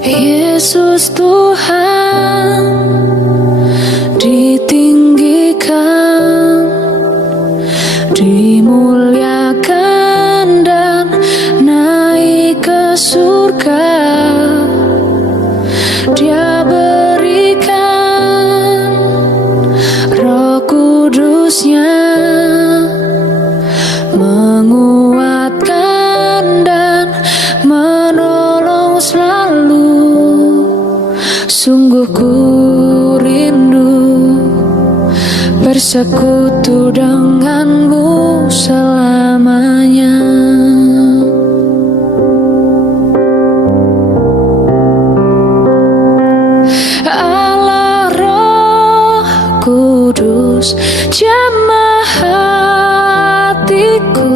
Yesus Tuhan ditinggikan, dimuliakan dan naik ke surga. Dia berikan Roh Kudus-Nya, menguatkan dan menolong selalu. Sungguh ku rindu bersekutu denganmu selamanya. Allah Roh Kudus, jamah hatiku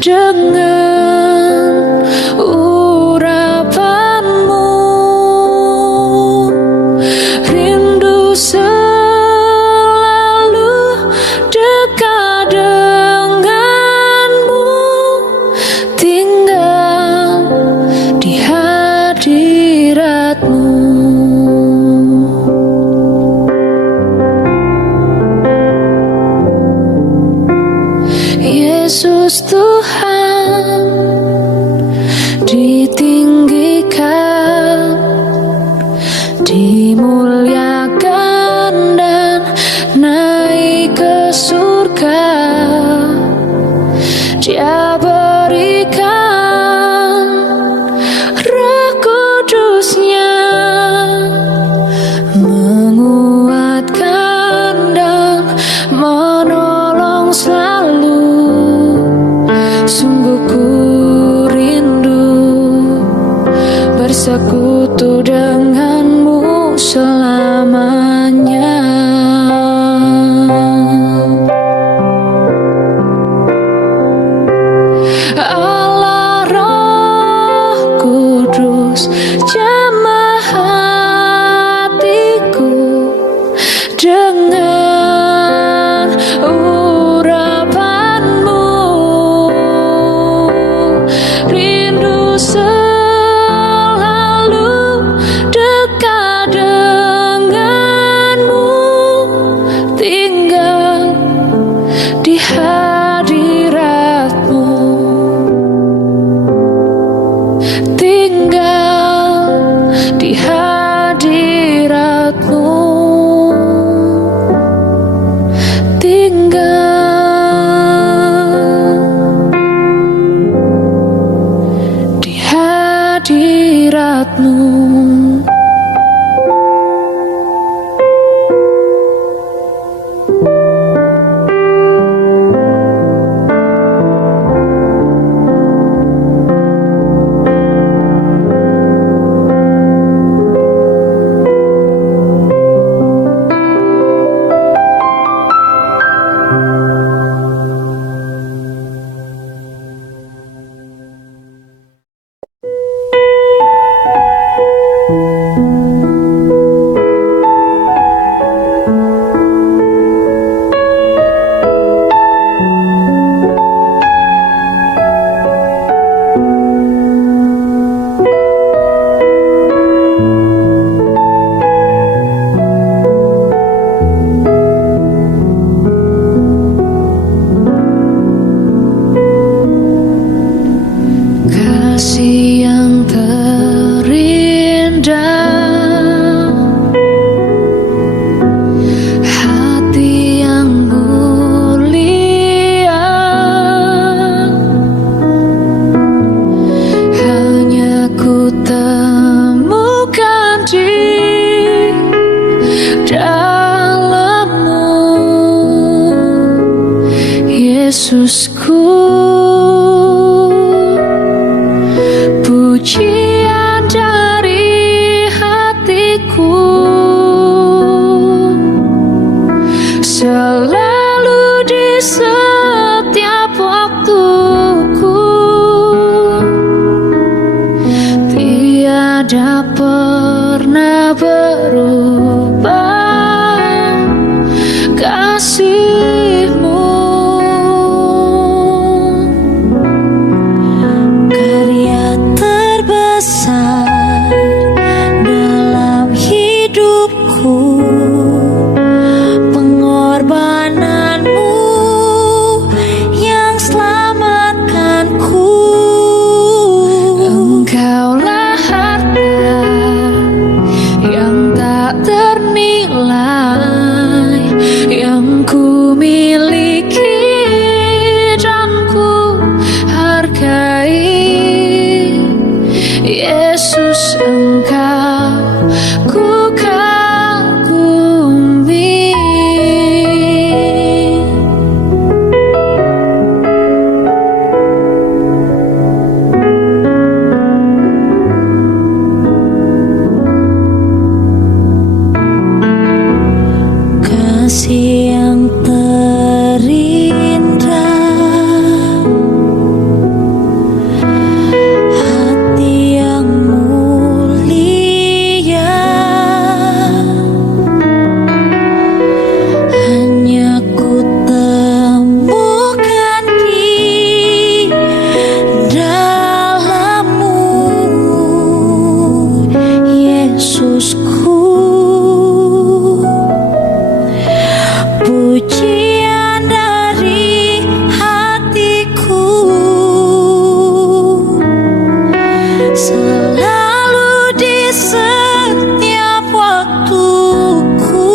dengan urapanmu. Rindu selalu dekat denganmu, tinggal di hadiratmu. Yesus Tuhan ditinggikan, dimuliakan dan naik ke surga. Dia berikan Roh Kudus-Nya, menguatkan dan menolong selalu. Sungguh ku rindu bersekutu denganmu selamanya. Allah Roh Kudus, jamah hatiku dengan urapanmu. Rindu selalu dekat denganmu, tinggal di hadiratmu, tinggal di hadiratmu, tinggal di hadiratmu. Kasih yang terindah, hati yang mulia, hanya ku temukan di dalammu, Yesusku. Pujian dari hatiku selalu di setiap waktuku, tiada pernah berubah kasih-Mu. Karya terbesar Yesus Engkau ku kagumi. Kasih yang terindah, hati yang mulia, hanya ku temukan di dalam-Mu, Yesusku. Pujian dari hatiku selalu di setiap waktuku,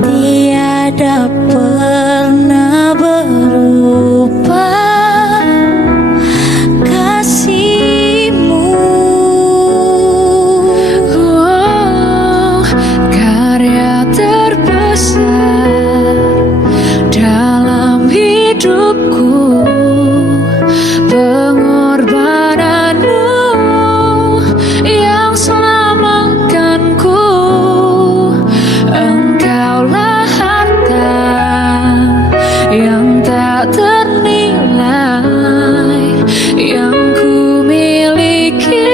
tiada pernah berubah kasih-Mu. Karya terbesar dalam hidupku, pengorbanan-Mu yang selamatkanku. Engkaulah harta yang tak ternilai yang ku miliki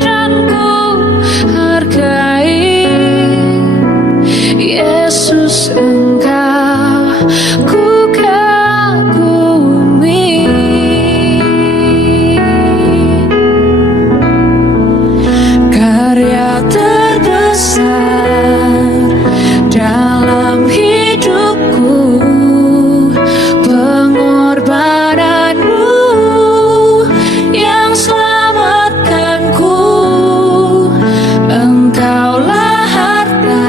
dan ku hargai. Yesus Engkau ku kagumi. Karya terbesar dalam hidupku, pengorbanan-Mu yang selamatkanku. Engkaulah harta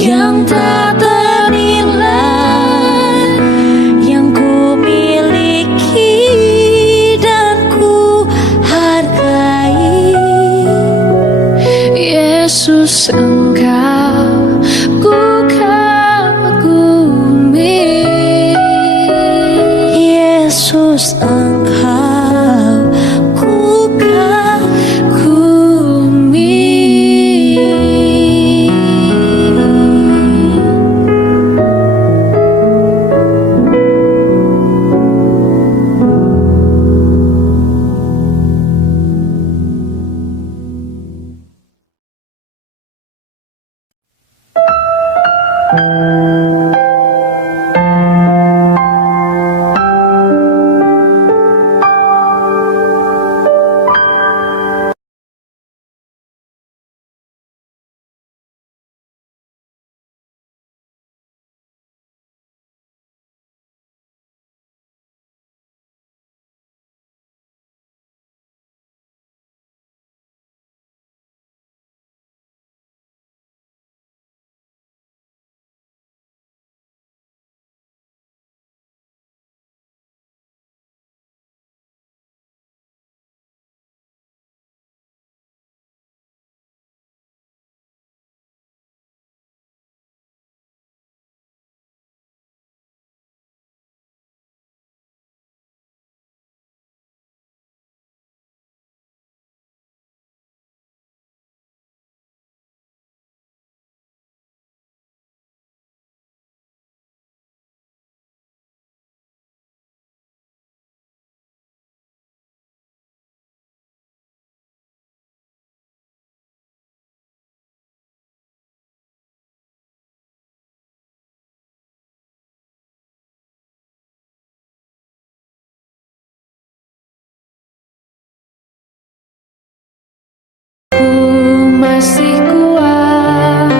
yang tak ternilai yang ku miliki dan ku hargai. Yesus Engkau ku kagumi. Yesus Engkau ku kagumi. Masih kuat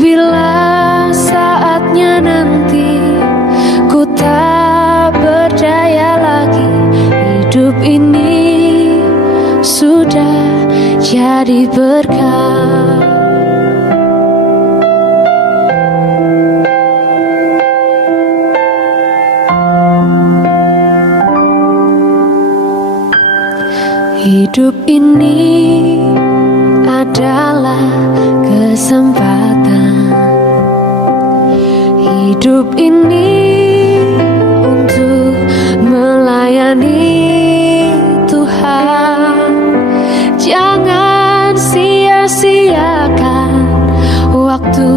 bila saatnya nanti ku tak berdaya lagi. Hidup ini sudah jadi berkah. Hidup ini adalah kesempatan. Hidup ini untuk melayani Tuhan. Jangan sia-siakan waktu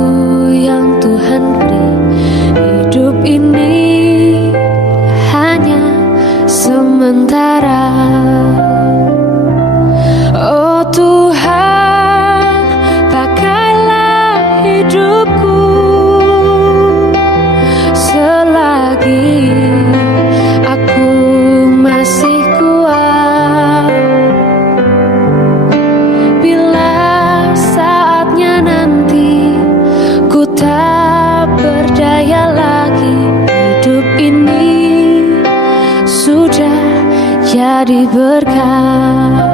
yang Tuhan beri. Hidup ini hanya sementara. Oh Tuhan, pakailah hidupku selagi aku masih kuat. Bila saatnya nanti ku tak berdaya lagi, hidup ini sudah jadi berkat.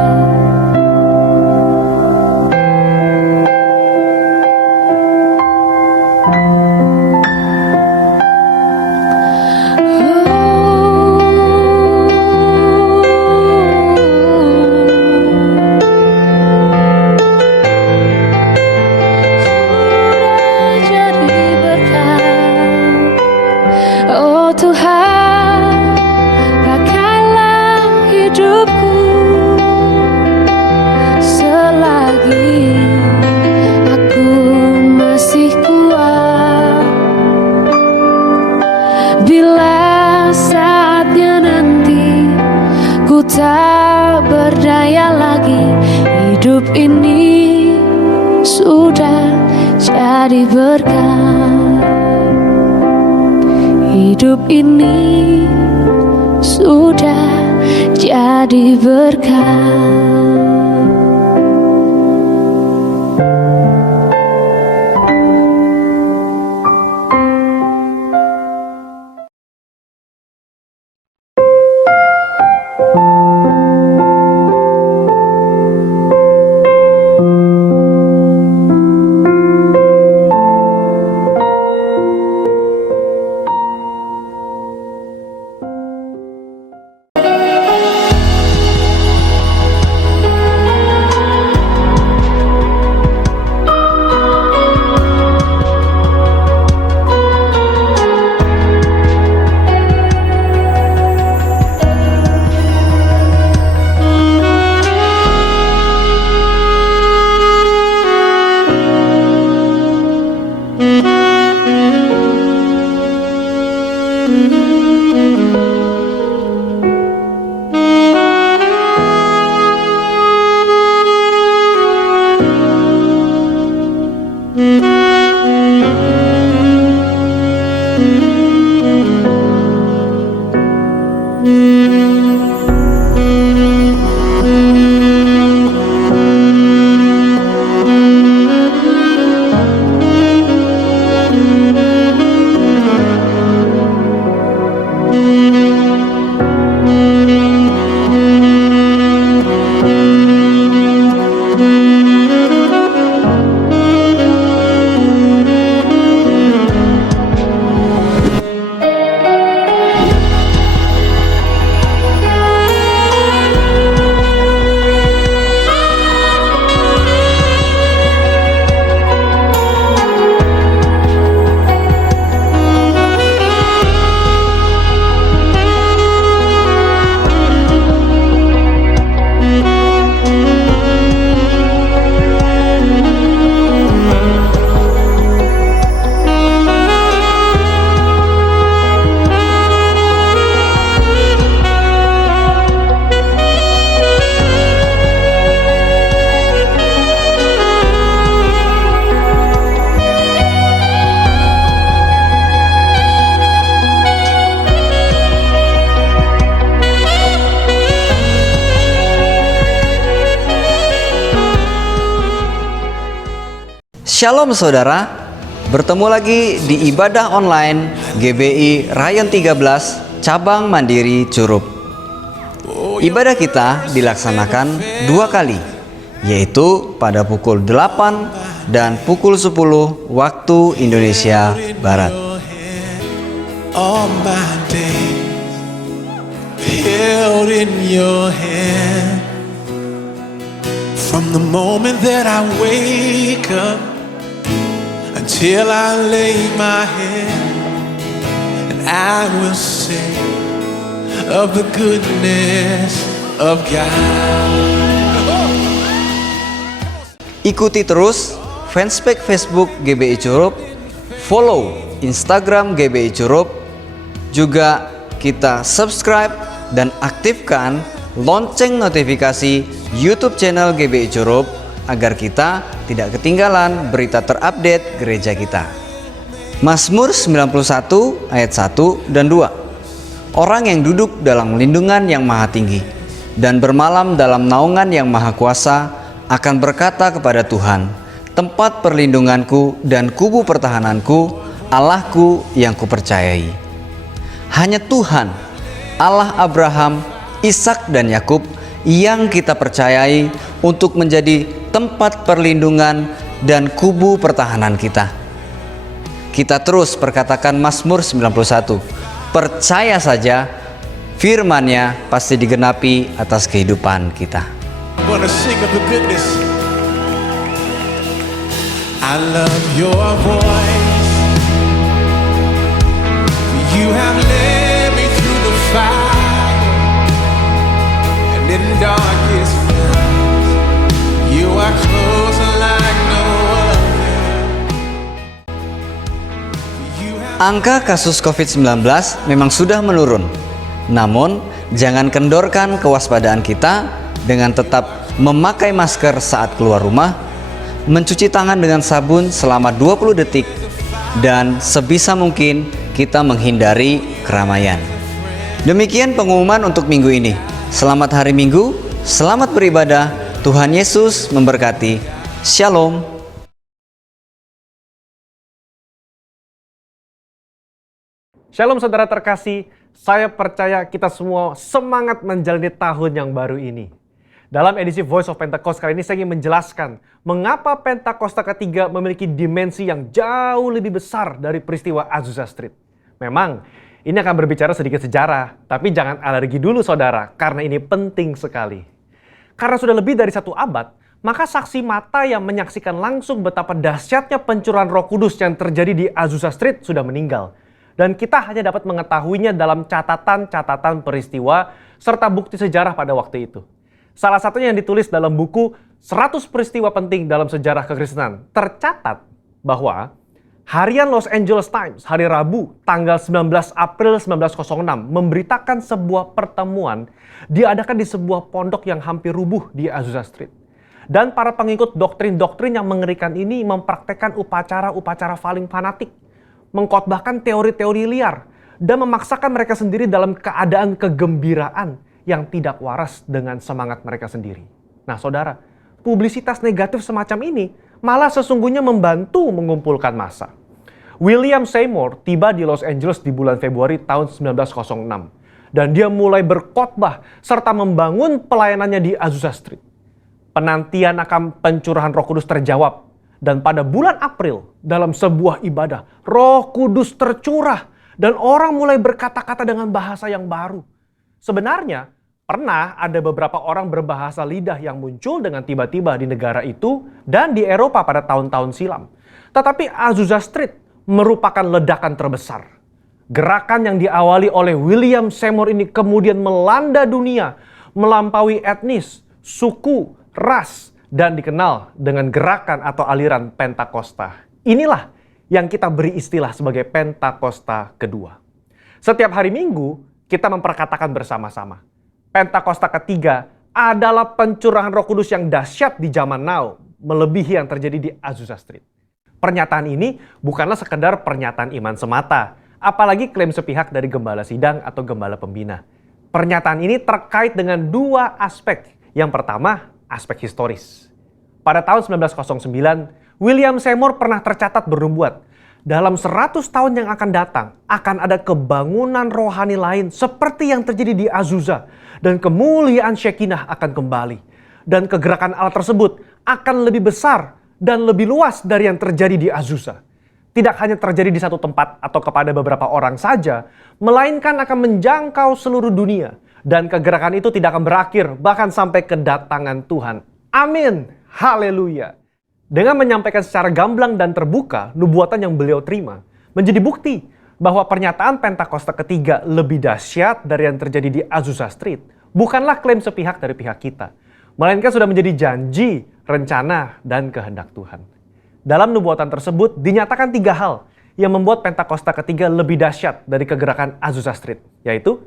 Tak berdaya lagi, hidup ini sudah jadi berkat. Hidup ini sudah jadi berkat. Shalom saudara, bertemu lagi di ibadah online GBI Rayon 13 Cabang Mandiri Curup. Ibadah kita dilaksanakan 2 kali, yaitu pada pukul 8 dan pukul 10 waktu Indonesia Barat. From the moment that I wake up until I lay my head, and I will sing of the goodness of God. Ikuti terus fanspage Facebook GBI Curup, follow Instagram GBI Curup, juga kita subscribe dan aktifkan lonceng notifikasi YouTube channel GBI Curup agar kita tidak ketinggalan berita terupdate gereja kita. Mazmur 91 ayat 1 dan 2. Orang yang duduk dalam lindungan yang maha tinggi dan bermalam dalam naungan yang maha kuasa akan berkata kepada Tuhan, tempat perlindunganku dan kubu pertahananku, Allahku yang kupercayai. Hanya Tuhan, Allah Abraham, Ishak dan Yakub yang kita percayai untuk menjadi tempat perlindungan dan kubu pertahanan kita. Kita terus perkatakan Mazmur 91. Percaya saja, firman-Nya pasti digenapi atas kehidupan kita. I'm gonna sing of the goodness. I love your voice. You have led me through the fire and in darkest night. You are close like no other. Angka kasus COVID-19 memang sudah menurun. Namun, jangan kendorkan kewaspadaan kita dengan tetap memakai masker saat keluar rumah, mencuci tangan dengan sabun selama 20 detik, dan sebisa mungkin kita menghindari keramaian. Demikian pengumuman untuk minggu ini. Selamat hari Minggu, selamat beribadah, Tuhan Yesus memberkati. Shalom. Shalom saudara terkasih, saya percaya kita semua semangat menjalani tahun yang baru ini. Dalam edisi Voice of Pentecost kali ini saya ingin menjelaskan mengapa Pentakosta ketiga memiliki dimensi yang jauh lebih besar dari peristiwa Azusa Street. Memang ini akan berbicara sedikit sejarah, tapi jangan alergi dulu saudara, karena ini penting sekali. Karena sudah lebih dari 1 abad, maka saksi mata yang menyaksikan langsung betapa dahsyatnya pencurahan Roh Kudus yang terjadi di Azusa Street sudah meninggal. Dan kita hanya dapat mengetahuinya dalam catatan-catatan peristiwa serta bukti sejarah pada waktu itu. Salah satunya yang ditulis dalam buku 100 peristiwa penting dalam sejarah kekristenan. Tercatat bahwa harian Los Angeles Times hari Rabu tanggal 19 April 1906 memberitakan sebuah pertemuan diadakan di sebuah pondok yang hampir rubuh di Azusa Street. Dan para pengikut doktrin-doktrin yang mengerikan ini mempraktekkan upacara-upacara paling fanatik, mengkhotbahkan teori-teori liar, dan memaksakan mereka sendiri dalam keadaan kegembiraan yang tidak waras dengan semangat mereka sendiri. Nah saudara, publisitas negatif semacam ini malah sesungguhnya membantu mengumpulkan massa. William Seymour tiba di Los Angeles di bulan Februari tahun 1906. Dan dia mulai berkhotbah serta membangun pelayanannya di Azusa Street. Penantian akan pencurahan Roh Kudus terjawab. Dan pada bulan April, dalam sebuah ibadah, Roh Kudus tercurah dan orang mulai berkata-kata dengan bahasa yang baru. Sebenarnya, pernah ada beberapa orang berbahasa lidah yang muncul dengan tiba-tiba di negara itu dan di Eropa pada tahun-tahun silam. Tetapi Azusa Street merupakan ledakan terbesar. Gerakan yang diawali oleh William Seymour ini kemudian melanda dunia, melampaui etnis, suku, ras, dan dikenal dengan gerakan atau aliran Pentakosta. Inilah yang kita beri istilah sebagai Pentakosta kedua. Setiap hari Minggu, kita memperkatakan bersama-sama. Pentakosta ketiga adalah pencurahan Roh Kudus yang dahsyat di zaman now, melebihi yang terjadi di Azusa Street. Pernyataan ini bukanlah sekedar pernyataan iman semata, apalagi klaim sepihak dari gembala sidang atau gembala pembina. Pernyataan ini terkait dengan 2 aspek. Yang pertama, aspek historis. Pada tahun 1909, William Seymour pernah tercatat bernubuat, dalam 100 tahun yang akan datang, akan ada kebangunan rohani lain seperti yang terjadi di Azusa. Dan kemuliaan Shekinah akan kembali. Dan kegerakan Allah tersebut akan lebih besar dan lebih luas dari yang terjadi di Azusa. Tidak hanya terjadi di satu tempat atau kepada beberapa orang saja, melainkan akan menjangkau seluruh dunia. Dan kegerakan itu tidak akan berakhir, bahkan sampai kedatangan Tuhan. Amin. Haleluya. Dengan menyampaikan secara gamblang dan terbuka nubuatan yang beliau terima, menjadi bukti bahwa pernyataan Pentakosta ketiga lebih dahsyat dari yang terjadi di Azusa Street bukanlah klaim sepihak dari pihak kita, melainkan sudah menjadi janji, rencana, dan kehendak Tuhan. Dalam nubuatan tersebut dinyatakan 3 hal yang membuat Pentakosta ketiga lebih dahsyat dari kegerakan Azusa Street, yaitu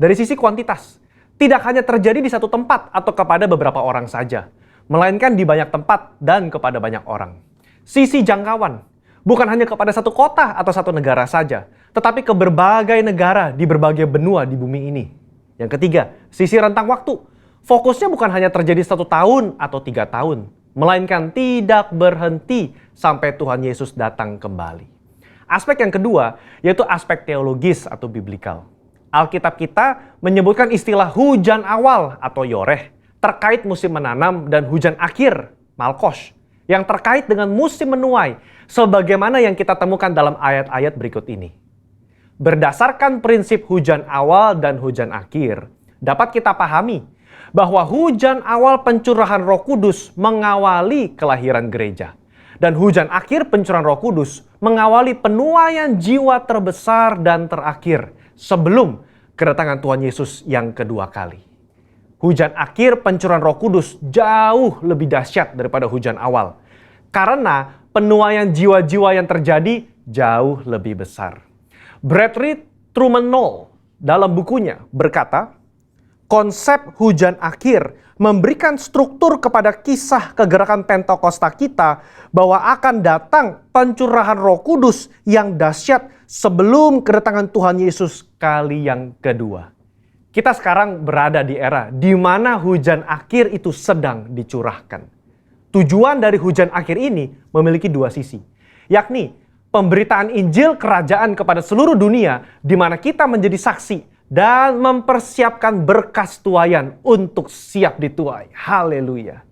dari sisi kuantitas, tidak hanya terjadi di satu tempat atau kepada beberapa orang saja, melainkan di banyak tempat dan kepada banyak orang. Sisi jangkauan, bukan hanya kepada satu kota atau satu negara saja, tetapi ke berbagai negara di berbagai benua di bumi ini. Yang ketiga, sisi rentang waktu. Fokusnya bukan hanya terjadi 1 tahun atau 3 tahun, melainkan tidak berhenti sampai Tuhan Yesus datang kembali. Aspek yang kedua, yaitu aspek teologis atau biblikal. Alkitab kita menyebutkan istilah hujan awal atau yoreh terkait musim menanam dan hujan akhir, malkos, yang terkait dengan musim menuai, sebagaimana yang kita temukan dalam ayat-ayat berikut ini. Berdasarkan prinsip hujan awal dan hujan akhir, dapat kita pahami bahwa hujan awal pencurahan Roh Kudus mengawali kelahiran gereja, dan hujan akhir pencurahan Roh Kudus mengawali penuaian jiwa terbesar dan terakhir sebelum kedatangan Tuhan Yesus yang kedua kali. Hujan akhir pencurahan Roh Kudus jauh lebih dahsyat daripada hujan awal, karena penuaian jiwa-jiwa yang terjadi jauh lebih besar. Bradley Truman Knoll dalam bukunya berkata, konsep hujan akhir memberikan struktur kepada kisah kegerakan Pentakosta kita bahwa akan datang pencurahan Roh Kudus yang dahsyat sebelum kedatangan Tuhan Yesus kali yang kedua. Kita sekarang berada di era di mana hujan akhir itu sedang dicurahkan. Tujuan dari hujan akhir ini memiliki 2 sisi, yakni pemberitaan Injil Kerajaan kepada seluruh dunia di mana kita menjadi saksi dan mempersiapkan berkas tuaian untuk siap dituai. Haleluya.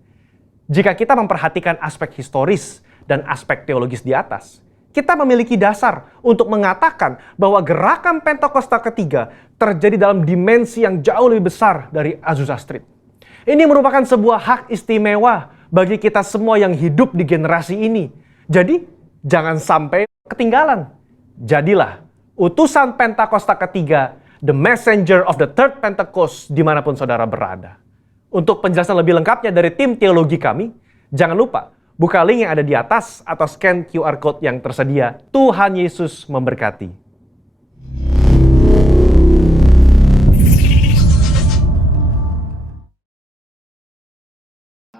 Jika kita memperhatikan aspek historis dan aspek teologis di atas, kita memiliki dasar untuk mengatakan bahwa gerakan Pentakosta ketiga terjadi dalam dimensi yang jauh lebih besar dari Azusa Street. Ini merupakan sebuah hak istimewa bagi kita semua yang hidup di generasi ini. Jadi, jangan sampai ketinggalan. Jadilah utusan Pentakosta ketiga, the messenger of the third Pentecost, dimanapun saudara berada. Untuk penjelasan lebih lengkapnya dari tim teologi kami, jangan lupa buka link yang ada di atas atau scan QR Code yang tersedia. Tuhan Yesus memberkati.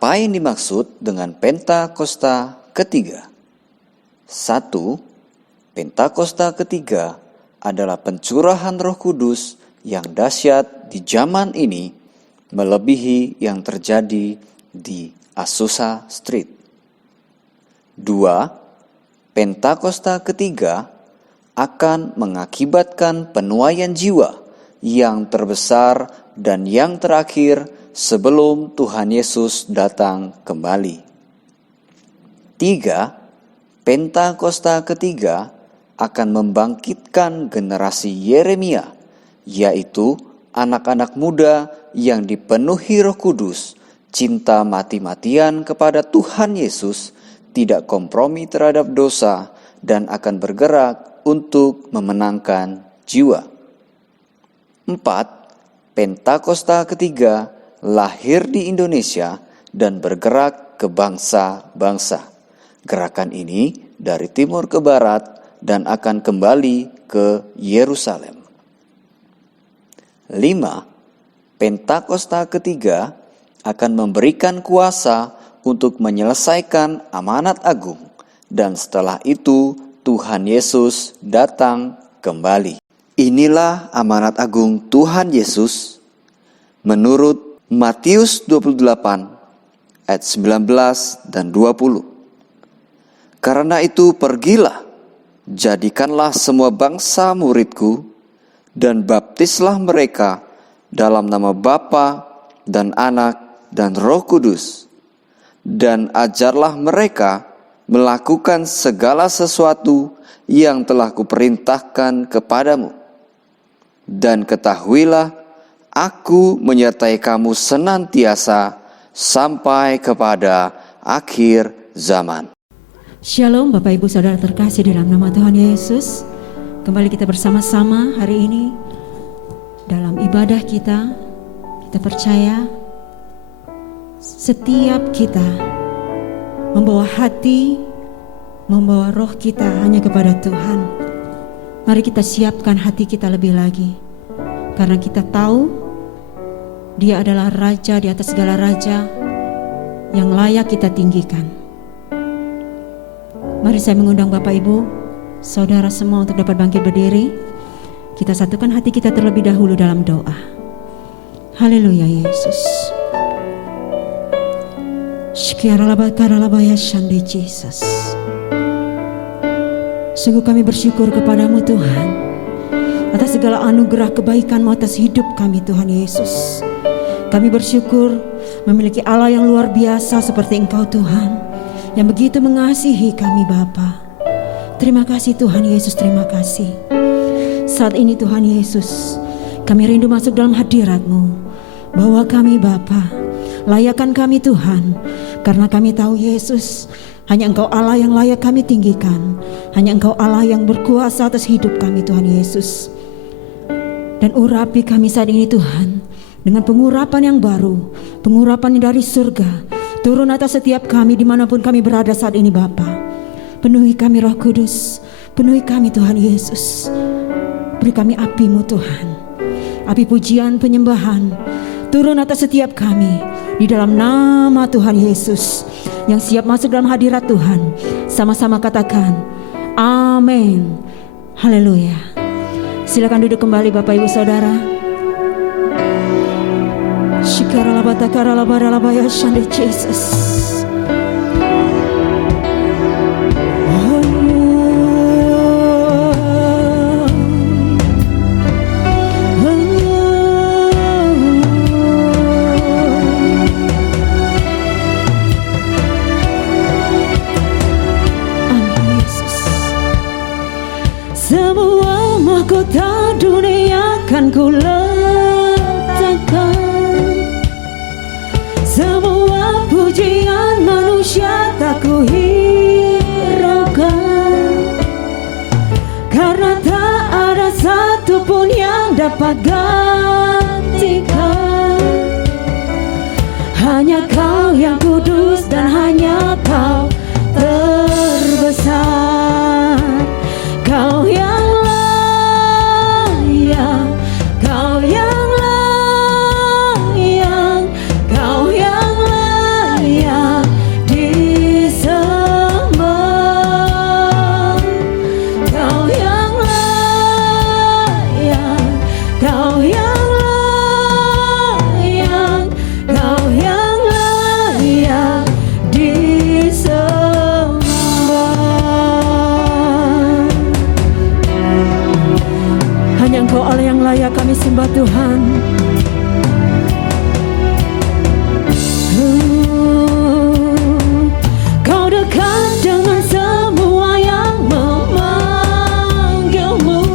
Apa yang dimaksud dengan Pentakosta ketiga? 1. Pentakosta ketiga adalah pencurahan Roh Kudus yang dahsyat di zaman ini, melebihi yang terjadi di Azusa Street. 2. Pentakosta ketiga akan mengakibatkan penuaian jiwa yang terbesar dan yang terakhir sebelum Tuhan Yesus datang kembali. 3. Pentakosta ketiga akan membangkitkan generasi Yeremia, yaitu anak-anak muda yang dipenuhi Roh Kudus, cinta mati-matian kepada Tuhan Yesus, tidak kompromi terhadap dosa, dan akan bergerak untuk memenangkan jiwa. 4. Pentakosta ketiga lahir di Indonesia dan bergerak ke bangsa-bangsa. Gerakan ini dari timur ke barat dan akan kembali ke Yerusalem. 5. Pentakosta ketiga akan memberikan kuasa untuk menyelesaikan amanat agung, dan setelah itu Tuhan Yesus datang kembali. Inilah amanat agung Tuhan Yesus menurut Matius 28 ayat 19 dan 20. Karena itu pergilah, jadikanlah semua bangsa muridku, dan baptislah mereka dalam nama Bapa dan Anak dan Roh Kudus, dan ajarlah mereka melakukan segala sesuatu yang telah kuperintahkan kepadamu. Dan ketahuilah, Aku menyertai kamu senantiasa sampai kepada akhir zaman. Shalom Bapak Ibu Saudara terkasih dalam nama Tuhan Yesus. Kembali kita bersama-sama hari ini dalam ibadah kita. Kita percaya setiap kita membawa hati, membawa roh kita hanya kepada Tuhan. Mari kita siapkan hati kita lebih lagi, karena kita tahu Dia adalah Raja di atas segala raja yang layak kita tinggikan. Mari saya mengundang Bapak Ibu, Saudara semua untuk dapat bangkit berdiri. Kita satukan hati kita terlebih dahulu dalam doa. Haleluya Yesus. Jesus. Sungguh kami bersyukur kepadamu Tuhan atas segala anugerah kebaikan-Mu atas hidup kami Tuhan Yesus. Kami bersyukur memiliki Allah yang luar biasa seperti Engkau Tuhan, yang begitu mengasihi kami Bapa. Terima kasih Tuhan Yesus, terima kasih. Saat ini Tuhan Yesus, kami rindu masuk dalam hadirat-Mu. Bawa kami Bapa, layakkan kami Tuhan, karena kami tahu Yesus, hanya Engkau Allah yang layak kami tinggikan. Hanya Engkau Allah yang berkuasa atas hidup kami Tuhan Yesus. Dan urapi kami saat ini Tuhan, dengan pengurapan yang baru, pengurapan yang dari surga, turun atas setiap kami dimanapun kami berada saat ini Bapa. Penuhi kami Roh Kudus, penuhi kami Tuhan Yesus. Beri kami api-Mu Tuhan, api pujian penyembahan, turun atas setiap kami di dalam nama Tuhan Yesus. Yang siap masuk dalam hadirat Tuhan, sama-sama katakan amin. Haleluya. Silakan duduk kembali Bapak Ibu Saudara. Shikaralabatakaraalabaralabaya shande Jesus. Semua mahkota dunia kan ku letakkan, semua pujian manusia tak ku hiraukan, karena tak ada satupun yang dapat gantikan. Hanya Kau yang kudus dan hanya Kau terbesar. Kau yang layak, Kau yang layak, Kau yang layak disembah. Kau yang layak, Kau yang layak, Kau yang layak disembah. Hanya Engkau Allah yang layak kami sembah Tuhan. Kau dekat dengan semua yang memanggilmu.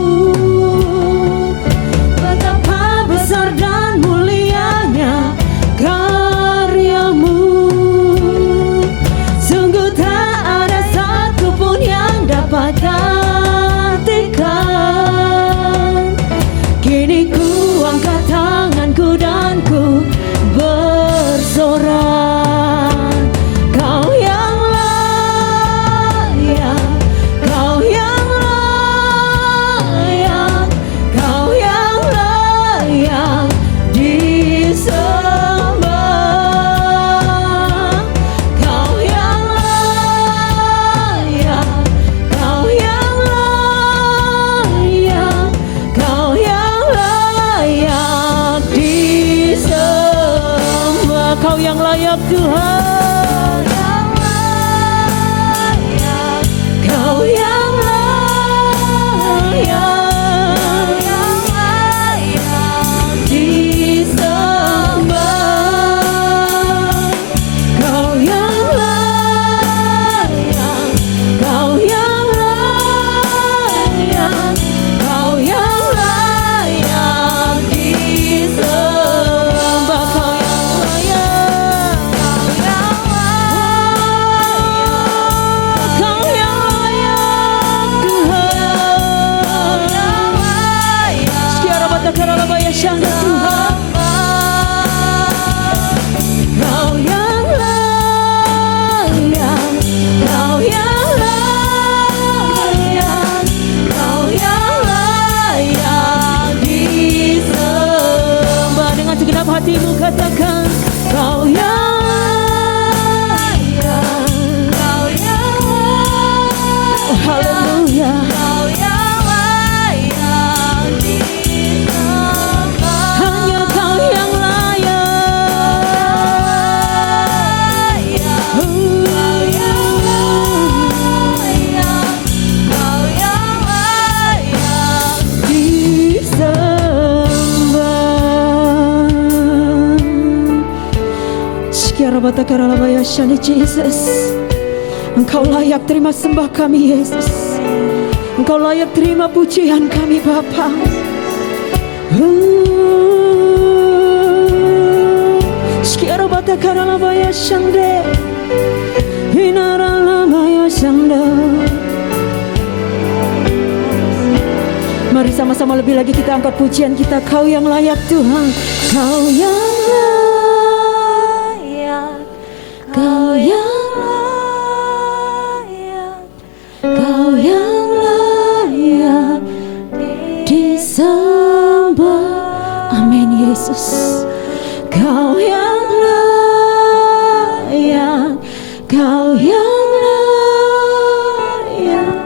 Betapa besar dan mulianya karyamu. Sungguh tak ada satupun yang dapat gantikan. Kini ku angkat tanganku dan ku bersorak. Kau yang layak, Kau yang layak, Kau yang layak disembah. Kau yang layak, Kau yang layak, Kau yang layak disembah. Kau yang layak Tuhan. Kau yang layak disembah. Kau yang layak, Kau yang layak, Kau yang layak disembah. Kau yang layak, Kau yang hatimu katakan, Kau yang layak, Kau yang layak, oh, haleluya. Kau yang layak disembah. Hanya Kau yang layak. Kau yang layak. Kau yang layak disembah. Sekiara bata karalabaya shani Jesus. Engkau layak terima sembah kami Yesus. Engkau layak terima pujian kami Bapa. Sekiara bata karalabaya shande. Hinaralabaya shanda. Mari sama-sama lebih lagi kita angkat pujian kita. Kau yang layak Tuhan. Kau yang layak. Kau yang layak. Kau yang layak disembah. Amin Yesus. Kau yang layak. Kau yang layak.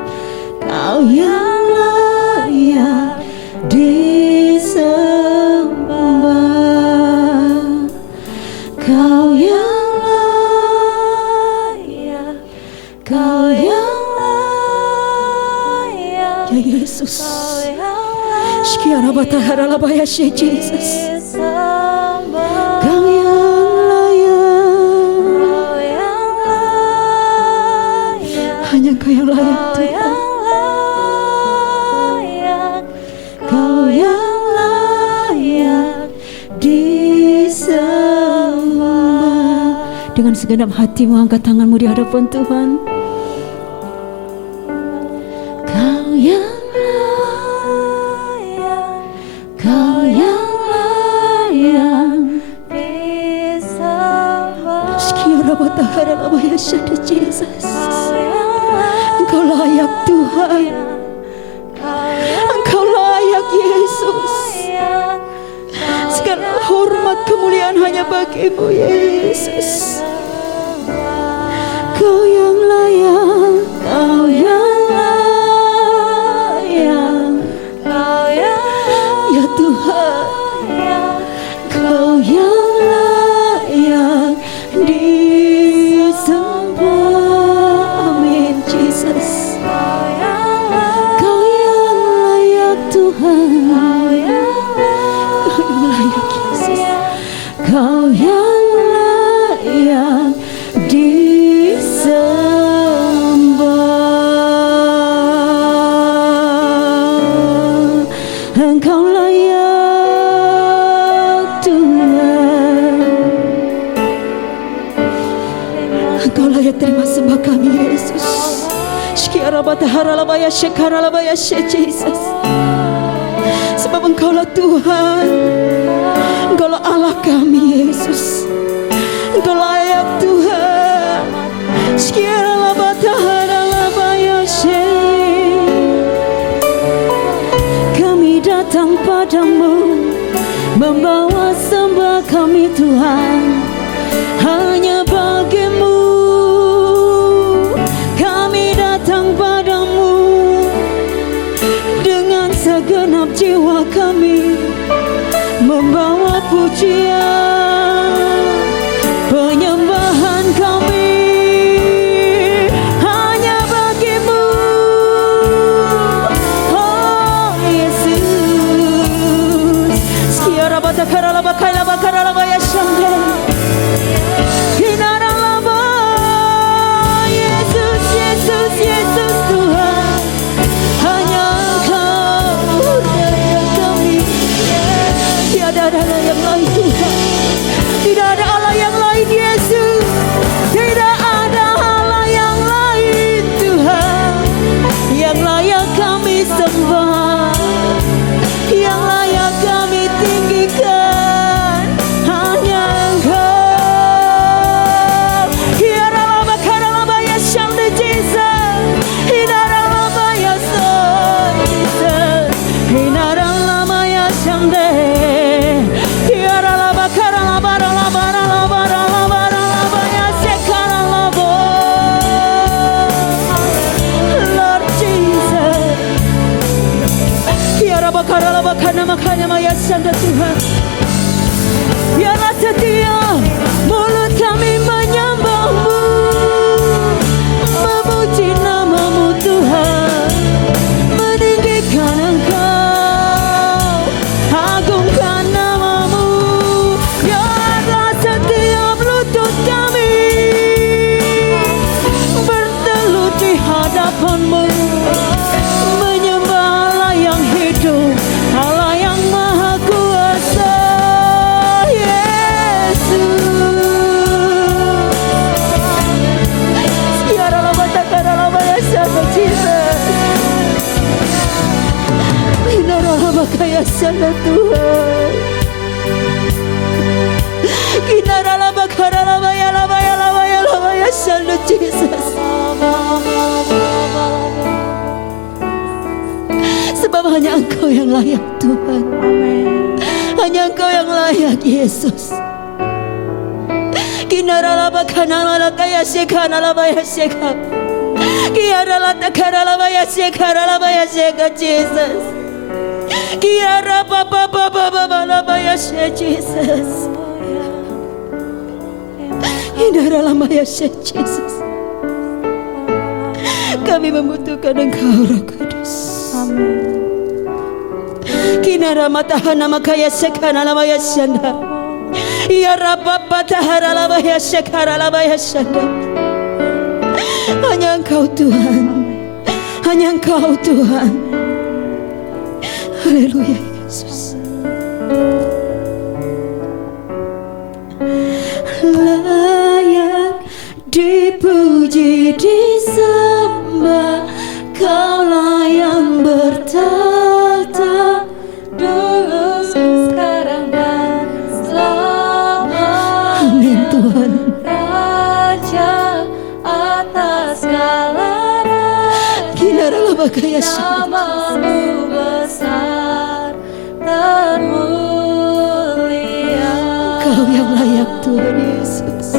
Kau yang layak disembah. Kau yang layak. Kau yang layak. Ya Yesus. Sekiara batahara labaya she Jesus. Kau yang layak. Hanya Kau yang layak Tuhan. Kau yang layak disembah. Dengan segenap hatimu angkat tanganmu di hadapan Tuhan. Kau yang layak. Kau yang layak disembah. Sekiara batahara labaya shada Jesus. Engkau layak Tuhan. Engkau layak Yesus. Segala hormat kemuliaan hanya bagi-Mu Yesus. Kau yang layak. Kau yang layak. Kau yang ya Tuhan. Kau yang layak disembah. Amin Jesus. Kau yang layak Tuhan. Kau yang layak Yesus. Kau yang layak disembah. Engkau layak Tuhan. Engkau layak terima sembah kami Yesus. Sekiara batahara labaya shekara labaya she Jesus. Sebab Engkaulah Tuhan. Engkaulah Allah kami Yesus. Engkau layak Tuhan. Sekiara batahara labaya she. Kami datang padamu membawa sembah kami Tuhan. Hanya bagi-Mu. Kami datang padamu dengan segenap jiwa kami membawa pujian penyembahan kami hanya bagi-Mu. Oh Yesus. Sekiara batakara labakai labakara labaya shande. Hinaralaba. Yesus, Yesus, Yesus Tuhan. Hanya Engkau daya kami. Tiada ada Allah yang lain Tuhan. Tidak ada Allah yang lain Yesus. Tidak ada Allah yang lain Tuhan. Yang layak kami sembah. Yang layak kami tinggikan. Syanda Tuhan. Biarlah setiap mulut kami menyembah-Mu, memuji nama-Mu Tuhan, meninggikan Engkau, agungkan nama-Mu. Biarlah setiap lutut kami bertelut di hadapan-Mu, menyembah Allah yang hidup, Allah yang maha kuasa, Yesus. Biarlah matakan ya sama Jesus. Biarlah makanya sana Tuhan. Kinarala bakarala ya sana Jesus. Sebab hanya Engkau yang layak Tuhan. Hanya Engkau yang layak Yesus. Kinarala bakanala kaya sekanala baya seka. Kiarala takarala baya sekarala baya seka Jesus. Kiara papa baya seka Jesus. Kinarala baya seka Jesus. Kami membutuhkan Engkau Roh Kudus. Kinara matahana makaya sekana labaya syanda. Ya Rabba patahara labaya sekara labaya syanda. Hanya Engkau Tuhan. Hanya Engkau Tuhan. Haleluya Yesus. Layak dipuji disembah, Kaulah yang bertata dulu, sekarang dan selamanya. Amin Tuhan. Raja atas segala raja, nama-Mu besar termulia. Kau yang layak Tuhan Yesus.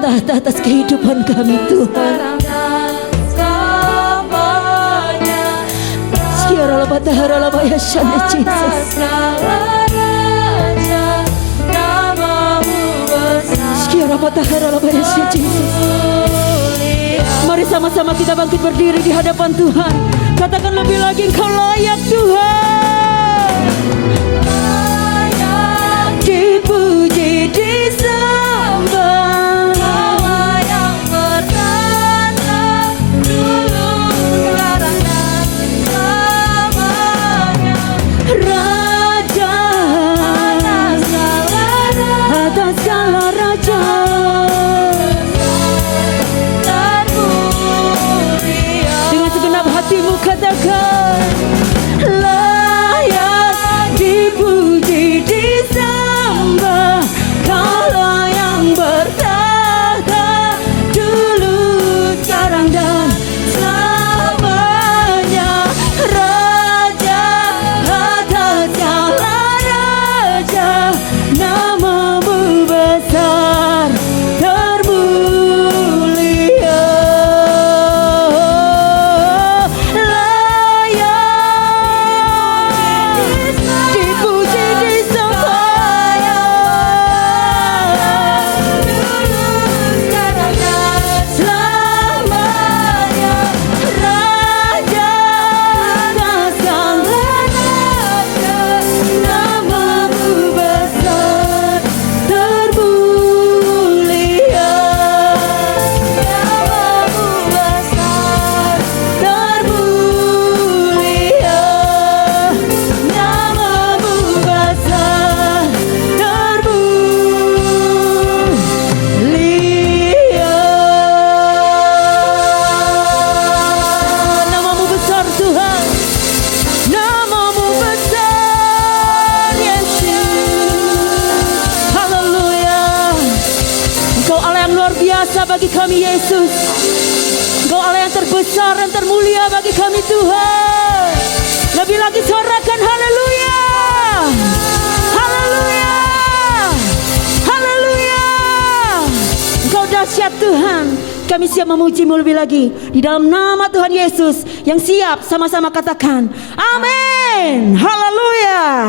Tahta atas kehidupan kami Tuhan. Sekiara batahara labaya syanda Jesus. Sekiara batahara labaya syanda Jesus. Mari sama-sama kita bangkit berdiri di hadapan Tuhan. Katakan lebih lagi Engkau layak Tuhan. Layak dipuji disembah. Katakan layak dipuji disembah, Kaulah yang bertata dulu, sekarang dan selamanya. Raja atas segala raja, nama-Mu besar termulia. Bagi kami Yesus, Engkau Allah yang terbesar dan termulia bagi kami Tuhan. Lebih lagi sorakan haleluya, haleluya, haleluya. Engkau dahsyat Tuhan, kami siap memuji-Mu lebih lagi. Di dalam nama Tuhan Yesus yang siap sama-sama katakan amin. Haleluya.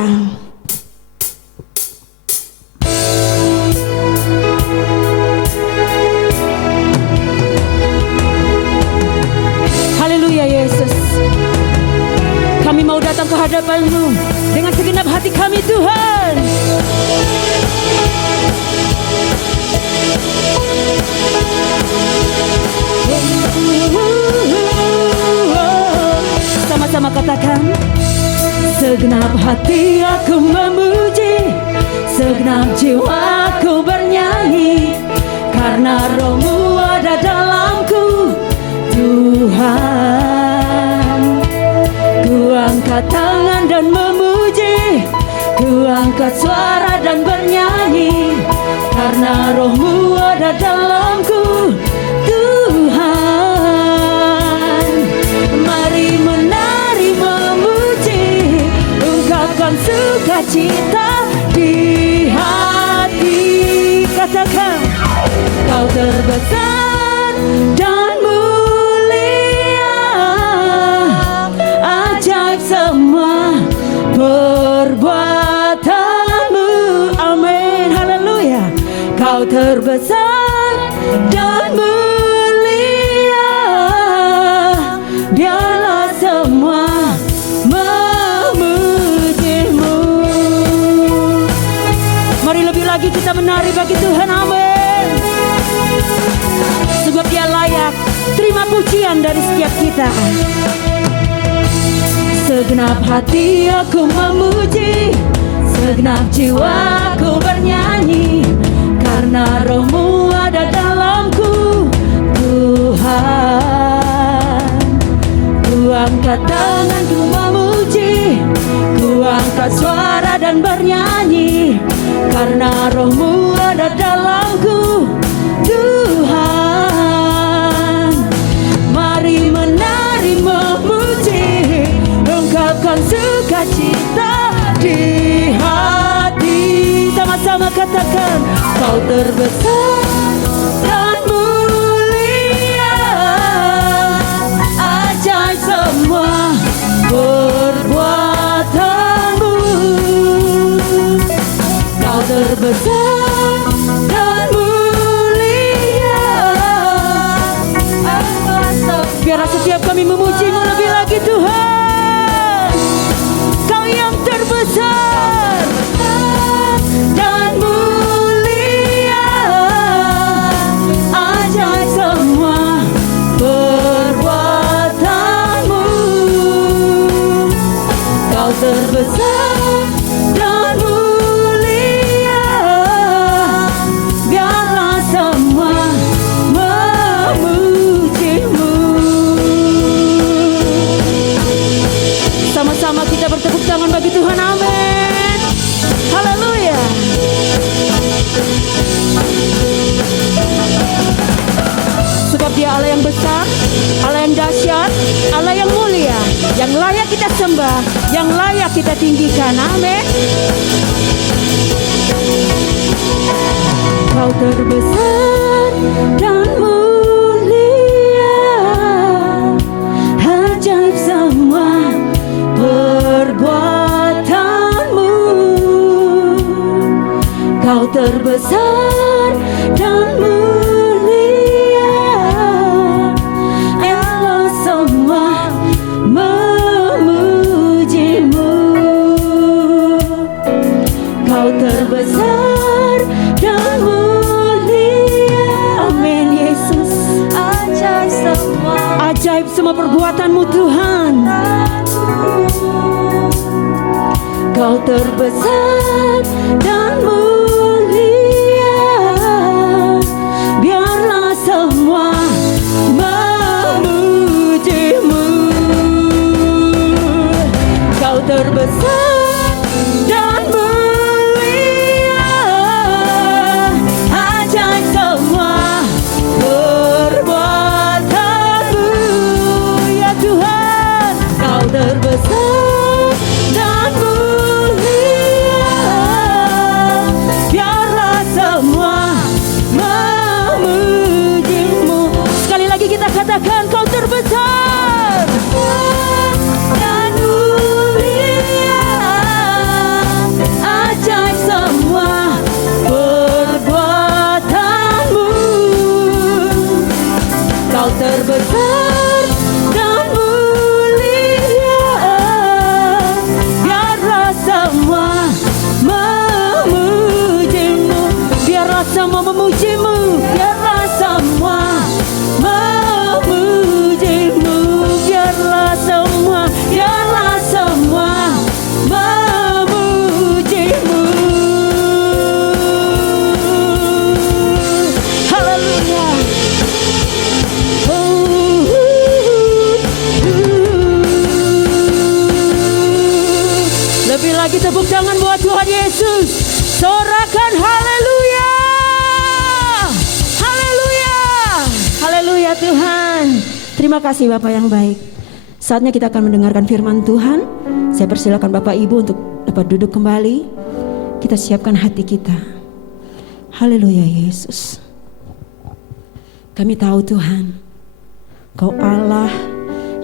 Haleluya Yesus. Kami mau datang ke hadapan-Mu dengan segenap hati kami Tuhan. Sama-sama katakan, segenap hati aku memuji, segenap jiwaku bernyanyi, karena Roh-Mu ada dalamku Tuhan. Ku angkat tangan dan memuji, ku angkat suara dan bernyanyi, karena Roh-Mu ada dalamku Tuhan. Mari menari memuji, ungkapkan sukacita di hati. Katakan, Kau terbesar dan mulia, ajaib semua perbuatan-Mu. Amin, haleluya. Kau terbesar dan mulia, biarlah semua memuji-Mu. Mari lebih lagi kita menari bagi Tuhan, amin. Sebab Dia layak terima pujian dari setiap kita. Segenap hati aku memuji, segenap jiwaku bernyanyi, karena Roh-Mu ada dalamku Tuhan. Ku angkat tangan ku memuji, ku angkat suara dan bernyanyi, karena Roh-Mu ada dalamku Tuhan. Mari menari memuji, ungkapkan sukacita di hati. Sama-sama katakan, Kau terbesar dan mulia, ajaib semua perbuatan-Mu. Kau terbesar dan mulia. Biarlah setiap kami memuji-Mu lebih lagi Tuhan. Kau yang terbesar dan mulia, ajaib semua perbuatan-Mu. Kau terbesar dan mulia, biarlah semua memuji-Mu. Sama-sama kita bertepuk tangan bagi Tuhan, amin. Haleluya. Sebab Dia Allah yang besar, Allah yang dahsyat, Allah yang mulia, yang layak kita sembah, yang layak kita tinggikan, amin. Kau terbesar dan mulia, ajaib semua perbuatan-Mu. Kau terbesar dan mulia, Allah semua memuji-Mu. Kau terbesar dan mulia, amin Yesus. Ajaib semua perbuatan-Mu Tuhan. Kau terbesar dan mulia, biarlah semua memuji-Mu. Kau terbesar dan mulia, ajaib semua perbuatan-Mu. Ya Tuhan, Kau terbesar dan mulia, katakan kau terbesar dan mulia, ajaib semua perbuatanmu. Kau terbesar dan mulia, biarlah semua memujimu, biarlah semua memujimu, biarlah semua memujimu, biarlah semua, biarlah semua memujimu. Haleluya. Lebih lagi tepuk tangan buat Tuhan Yesus. Sorakan haleluya. Haleluya. Haleluya Tuhan. Terima kasih Bapak yang baik. Saatnya kita akan mendengarkan firman Tuhan. Saya persilakan Bapak Ibu untuk dapat duduk kembali. Kita siapkan hati kita. Haleluya Yesus. Kami tahu Tuhan, Kau Allah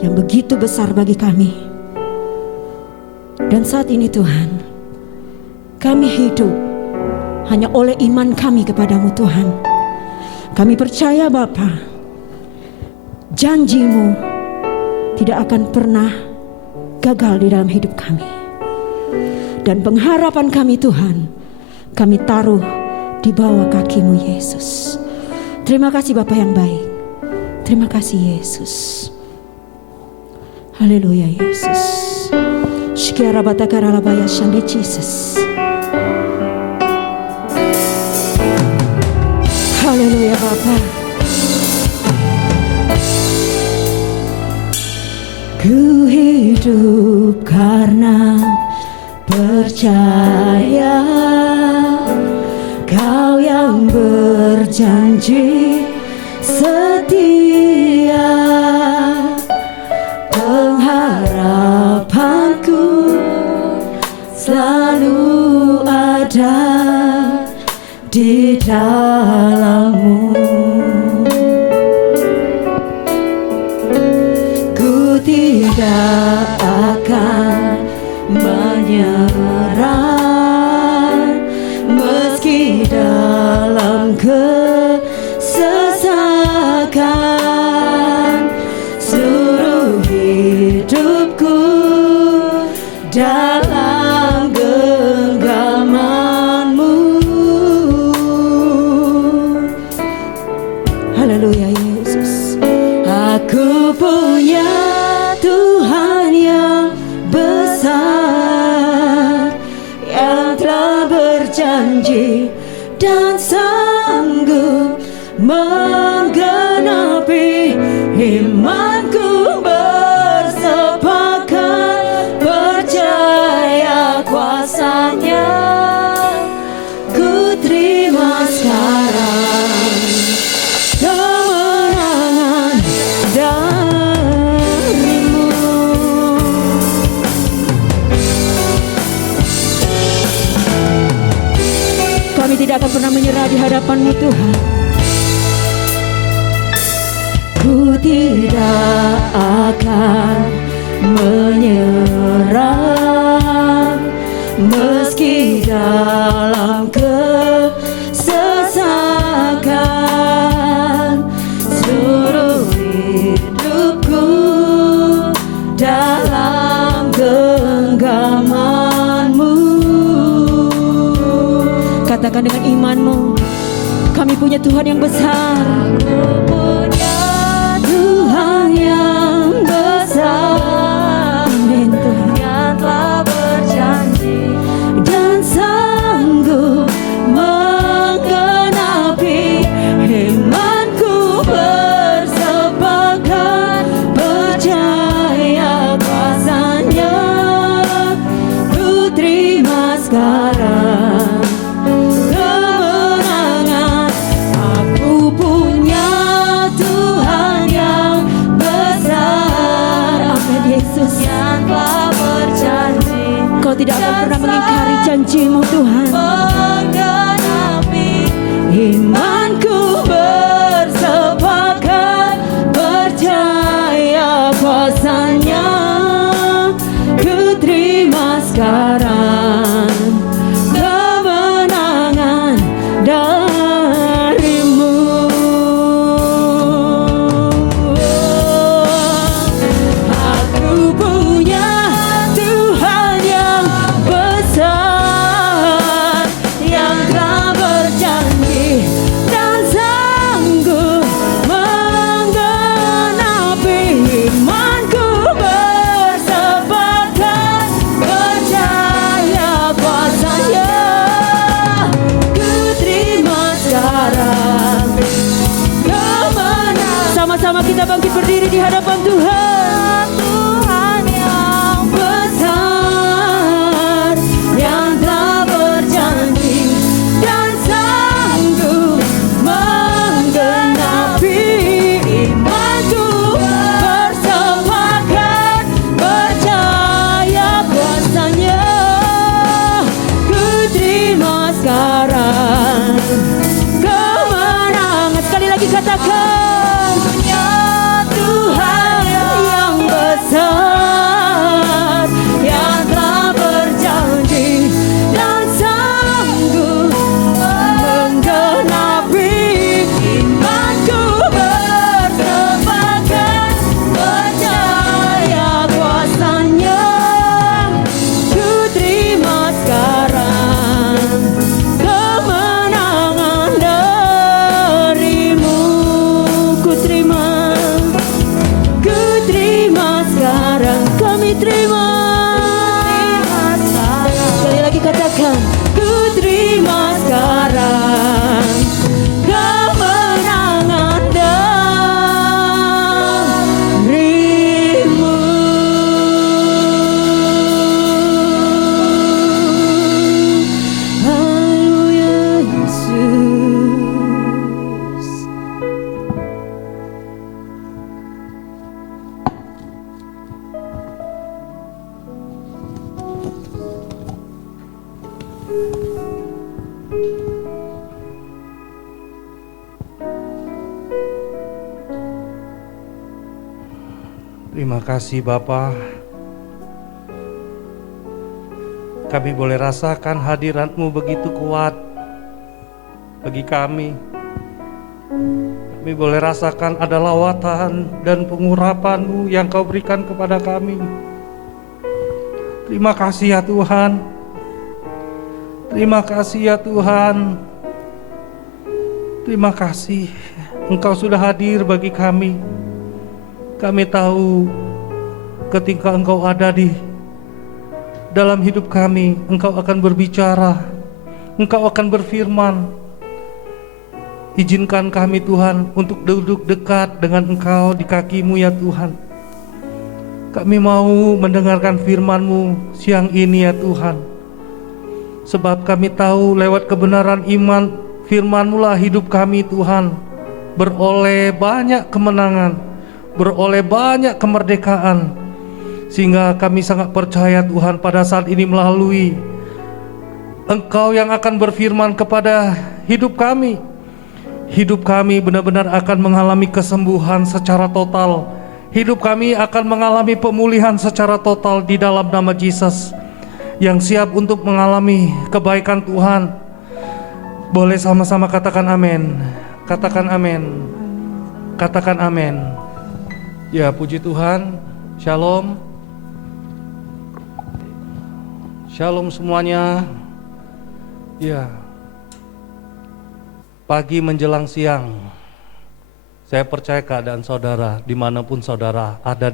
yang begitu besar bagi kami. Dan saat ini Tuhan, kami hidup hanya oleh iman kami kepadamu Tuhan. Kami percaya Bapa, janji-Mu tidak akan pernah gagal di dalam hidup kami. Dan pengharapan kami Tuhan, kami taruh di bawah kaki-Mu Yesus. Terima kasih Bapa yang baik. Terima kasih Yesus. Haleluya Yesus. Shikara batakara labaya shande Jesus. Haleluya Bapa. Ku hidup karena percaya Kau yang berjanji setia. Pengharapanku selalu ada di dalam-Mu. Ku tidak akan menyerah meski dalam kesesakan. Seluruh hidupku dalam genggaman-Mu. Haleluya Yesus. Aku punya Tuhan yang besar, yang telah berjanji dan sanggup menggenapi imanku. Bersepakat percaya kuasa-Nya, ku terima sekarang kemenangan dari-Mu. Kami tidak akan pernah menyerah di hadapan-Mu Tuhan. Ku tidak akan menyerah meski dalam kesesakan. Seluruh hidupku dalam genggaman-Mu. Katakan dengan iman-Mu, kami punya Tuhan yang besar. Tuhan yang besar, amin Tuhan, yang telah berjanji dan sanggup menggenapi imanku. Bersepakat percaya kuasa-Nya, ku terima sekarang kemenangan. Aku punya Tuhan yang besar, amin Yesus, yang telah berjanji. Kau tidak akan pernah mengingkari janji-Mu Tuhan. Menggenapi imanku. Bersepakat percaya hadapan Tuhan. Tuhan yang besar, yang telah berjanji dan sanggup menggenapi imanku. Bersepakat percaya kuasanya, ku terima sekarang kemenangan. Sekali lagi katakan, punya Tuhan yang besar, yang telah berjanji dan sanggup menggenapi imanku. Bersepakat percaya kuasanya, ku terima sekarang kemenangan darimu. Ku terima sekarang, kami terima. Sekali lagi katakan, ku terima sekarang kemenangan darimu. Haleluya Yesus. Terima kasih Bapa. Kami boleh rasakan hadirat-Mu begitu kuat bagi kami. Kami boleh rasakan ada lawatan dan pengurapan-Mu yang Kau berikan kepada kami. Terima kasih ya Tuhan. Terima kasih ya Tuhan. Terima kasih Engkau sudah hadir bagi kami. Kami tahu ketika Engkau ada di dalam hidup kami, Engkau akan berbicara, Engkau akan berfirman. Izinkan kami Tuhan untuk duduk dekat dengan Engkau di kaki-Mu ya Tuhan. Kami mau mendengarkan firman-Mu siang ini ya Tuhan. Sebab kami tahu lewat kebenaran iman firman-Mu lah hidup kami Tuhan beroleh banyak kemenangan, beroleh banyak kemerdekaan. Sehingga kami sangat percaya Tuhan pada saat ini melalui Engkau yang akan berfirman kepada hidup kami. Hidup kami benar-benar akan mengalami kesembuhan secara total. Hidup kami akan mengalami pemulihan secara total di dalam nama Yesus. Yang siap untuk mengalami kebaikan Tuhan. Boleh sama-sama katakan amin. Katakan amin. Katakan amin. Ya puji Tuhan. Shalom. Shalom semuanya. Ya, pagi menjelang siang, saya percaya keadaan saudara dimanapun saudara ada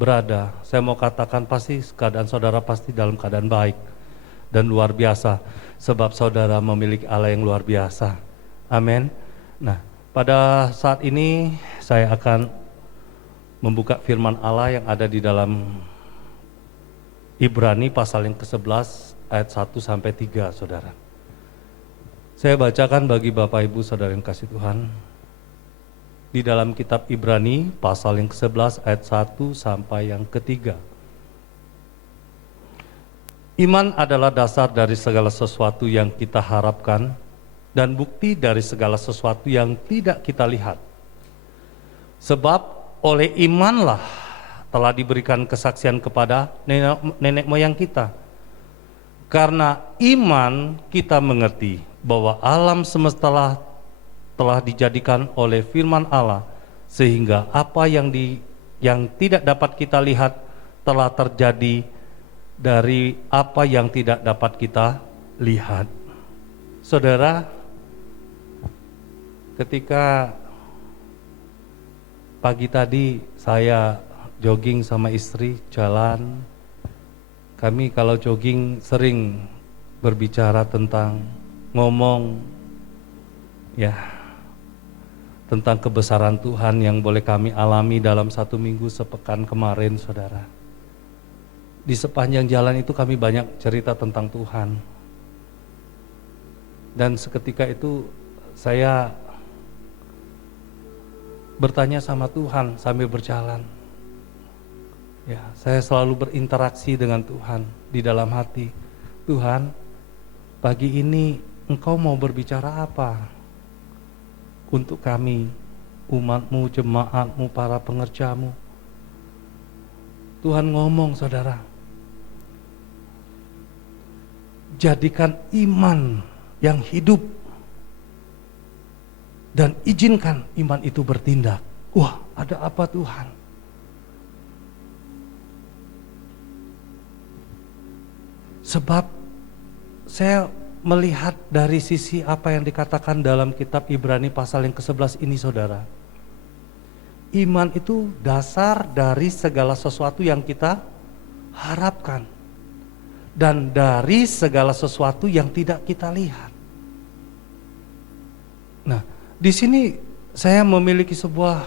berada. Saya mau katakan pasti keadaan saudara pasti dalam keadaan baik dan luar biasa, sebab saudara memiliki Allah yang luar biasa. Amin. Nah, pada saat ini saya akan membuka firman Allah yang ada di dalam Ibrani pasal yang ke-11 ayat 1 sampai 3, saudara. Saya bacakan bagi Bapak Ibu saudara yang kasih Tuhan. Di dalam kitab Ibrani pasal yang ke-11 ayat 1 sampai yang ke-3. Iman adalah dasar dari segala sesuatu yang kita harapkan dan bukti dari segala sesuatu yang tidak kita lihat. Sebab oleh imanlah telah diberikan kesaksian kepada nenek moyang kita. Karena iman kita mengerti bahwa alam semesta telah dijadikan oleh firman Allah, sehingga apa yang tidak dapat kita lihat telah terjadi dari apa yang tidak dapat kita lihat. Saudara, ketika pagi tadi saya jogging sama istri, jalan. Kami kalau jogging sering berbicara tentang ngomong, ya, tentang kebesaran Tuhan yang boleh kami alami dalam 1 minggu sepekan kemarin, saudara. Di sepanjang jalan itu kami banyak cerita tentang Tuhan. Dan seketika itu saya bertanya sama Tuhan sambil berjalan. Ya, saya selalu berinteraksi dengan Tuhan di dalam hati. Tuhan, pagi ini Engkau mau berbicara apa untuk kami, umat-Mu, jemaat-Mu, para pengerja-Mu? Tuhan ngomong, saudara, jadikan iman yang hidup dan izinkan iman itu bertindak. Wah, ada apa Tuhan? Sebab saya melihat dari sisi apa yang dikatakan dalam kitab Ibrani pasal yang ke-11 ini, saudara. Iman itu dasar dari segala sesuatu yang kita harapkan dan dari segala sesuatu yang tidak kita lihat. Nah, di sini saya memiliki sebuah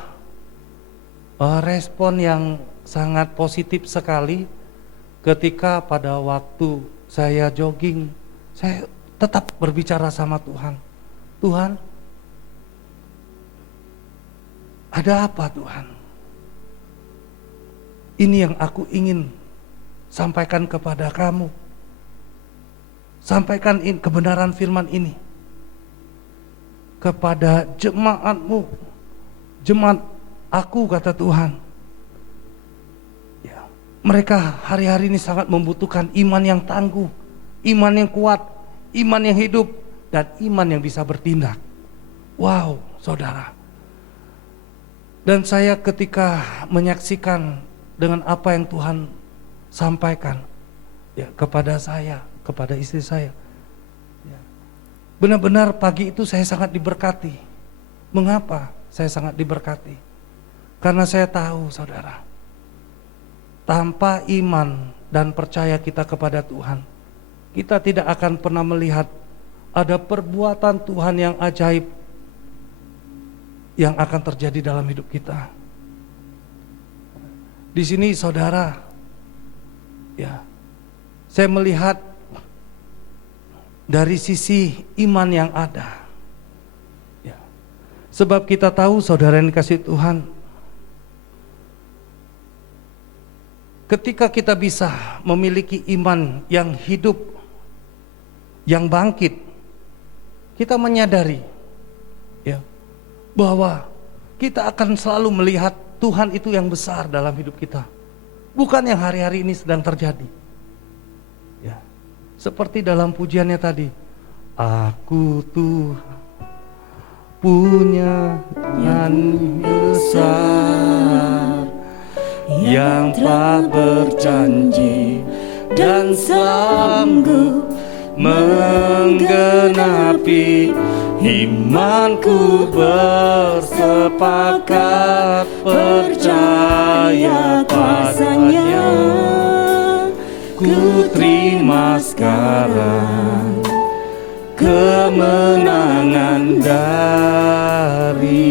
respon yang sangat positif sekali ketika pada waktu saya jogging, saya tetap berbicara sama Tuhan. Tuhan, ada apa Tuhan? Ini yang aku ingin sampaikan kepada kamu. Sampaikan kebenaran firman ini kepada jemaat-Mu, jemaat aku, kata Tuhan. Ya, mereka hari-hari ini sangat membutuhkan iman yang tangguh, iman yang kuat, iman yang hidup, dan iman yang bisa bertindak. Wow, saudara. Dan saya ketika menyaksikan dengan apa yang Tuhan sampaikan ya kepada saya, kepada istri saya, ya, benar-benar pagi itu saya sangat diberkati. Mengapa saya sangat diberkati? Karena saya tahu, saudara, tanpa iman dan percaya kita kepada Tuhan, kita tidak akan pernah melihat ada perbuatan Tuhan yang ajaib yang akan terjadi dalam hidup kita. Di sini, saudara, ya, saya melihat dari sisi iman yang ada. Ya. Sebab kita tahu, saudara yang dikasihi Tuhan, ketika kita bisa memiliki iman yang hidup, yang bangkit, kita menyadari ya, bahwa kita akan selalu melihat Tuhan itu yang besar dalam hidup kita, bukan yang hari-hari ini sedang terjadi. Ya, seperti dalam pujiannya tadi, aku Tuhan punya Tuhan besar yang telah berjanji dan sanggup menggenapi. Imanku bersepakat percaya padanya. Ku terima sekarang kemenangan darimu.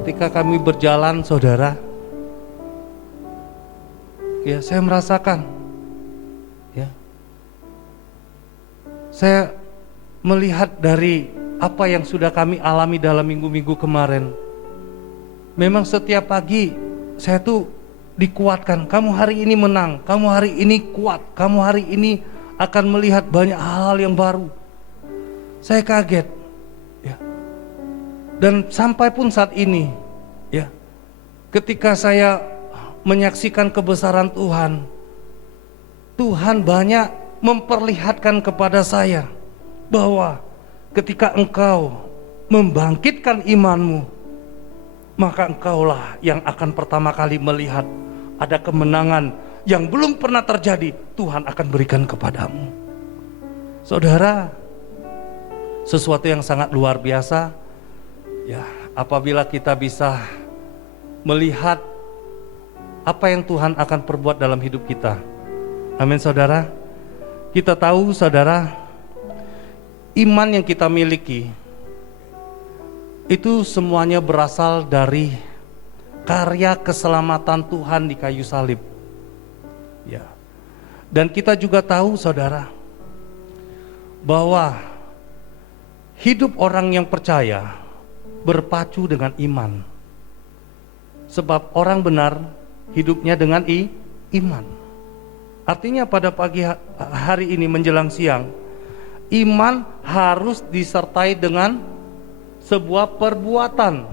Ketika kami berjalan, saudara, ya, saya merasakan, ya, saya melihat dari apa yang sudah kami alami dalam minggu-minggu kemarin. Memang setiap pagi saya tuh dikuatkan, kamu hari ini menang, kamu hari ini kuat, kamu hari ini akan melihat banyak hal-hal yang baru. Saya kaget, ya. Dan sampai pun saat ini, ya, ketika saya menyaksikan kebesaran Tuhan, Tuhan banyak memperlihatkan kepada saya bahwa ketika engkau membangkitkan imanmu, maka engkaulah yang akan pertama kali melihat ada kemenangan yang belum pernah terjadi, Tuhan akan berikan kepadamu. Saudara, sesuatu yang sangat luar biasa ya, apabila kita bisa melihat apa yang Tuhan akan perbuat dalam hidup kita. Amin, saudara. Kita tahu, saudara, iman yang kita miliki itu semuanya berasal dari karya keselamatan Tuhan di kayu salib. Ya. Dan kita juga tahu saudara, bahwa hidup orang yang percaya berpacu dengan iman. Sebab orang benar hidupnya dengan iman. Artinya pada pagi hari ini menjelang siang, iman harus disertai dengan sebuah perbuatan.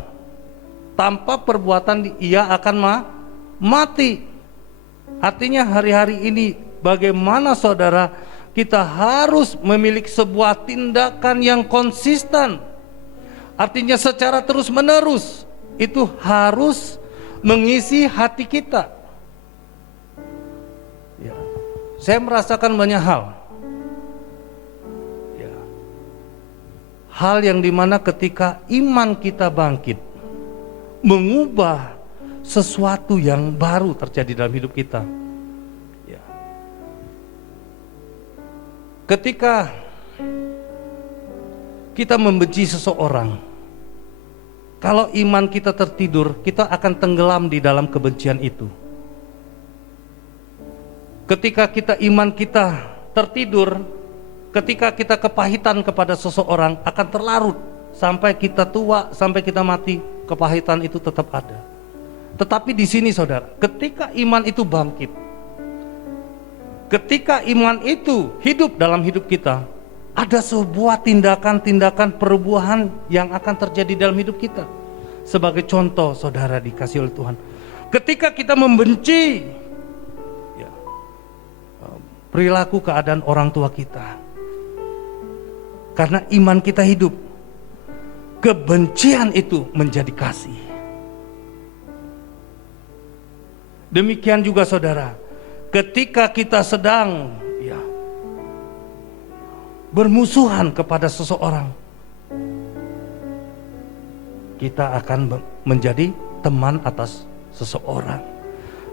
Tanpa perbuatan ia akan mati. Artinya hari-hari ini bagaimana saudara kita harus memiliki sebuah tindakan yang konsisten. Artinya secara terus menerus itu harus mengisi hati kita. Ya. Saya merasakan banyak hal. Ya. Hal yang dimana ketika iman kita bangkit, mengubah sesuatu yang baru terjadi dalam hidup kita. Ya. Ketika kita membenci seseorang, kalau iman kita tertidur, kita akan tenggelam di dalam kebencian itu. Ketika iman kita tertidur, ketika kita kepahitan kepada seseorang, akan terlarut sampai kita tua, sampai kita mati, kepahitan itu tetap ada. Tetapi di sini saudara, ketika iman itu bangkit, ketika iman itu hidup dalam hidup kita, ada sebuah tindakan-tindakan perubahan yang akan terjadi dalam hidup kita. Sebagai contoh saudara dikasih oleh Tuhan, ketika kita membenci ya, perilaku keadaan orang tua kita, karena iman kita hidup, kebencian itu menjadi kasih. Demikian juga saudara, ketika kita sedang ya, bermusuhan kepada seseorang, kita akan menjadi teman atas seseorang.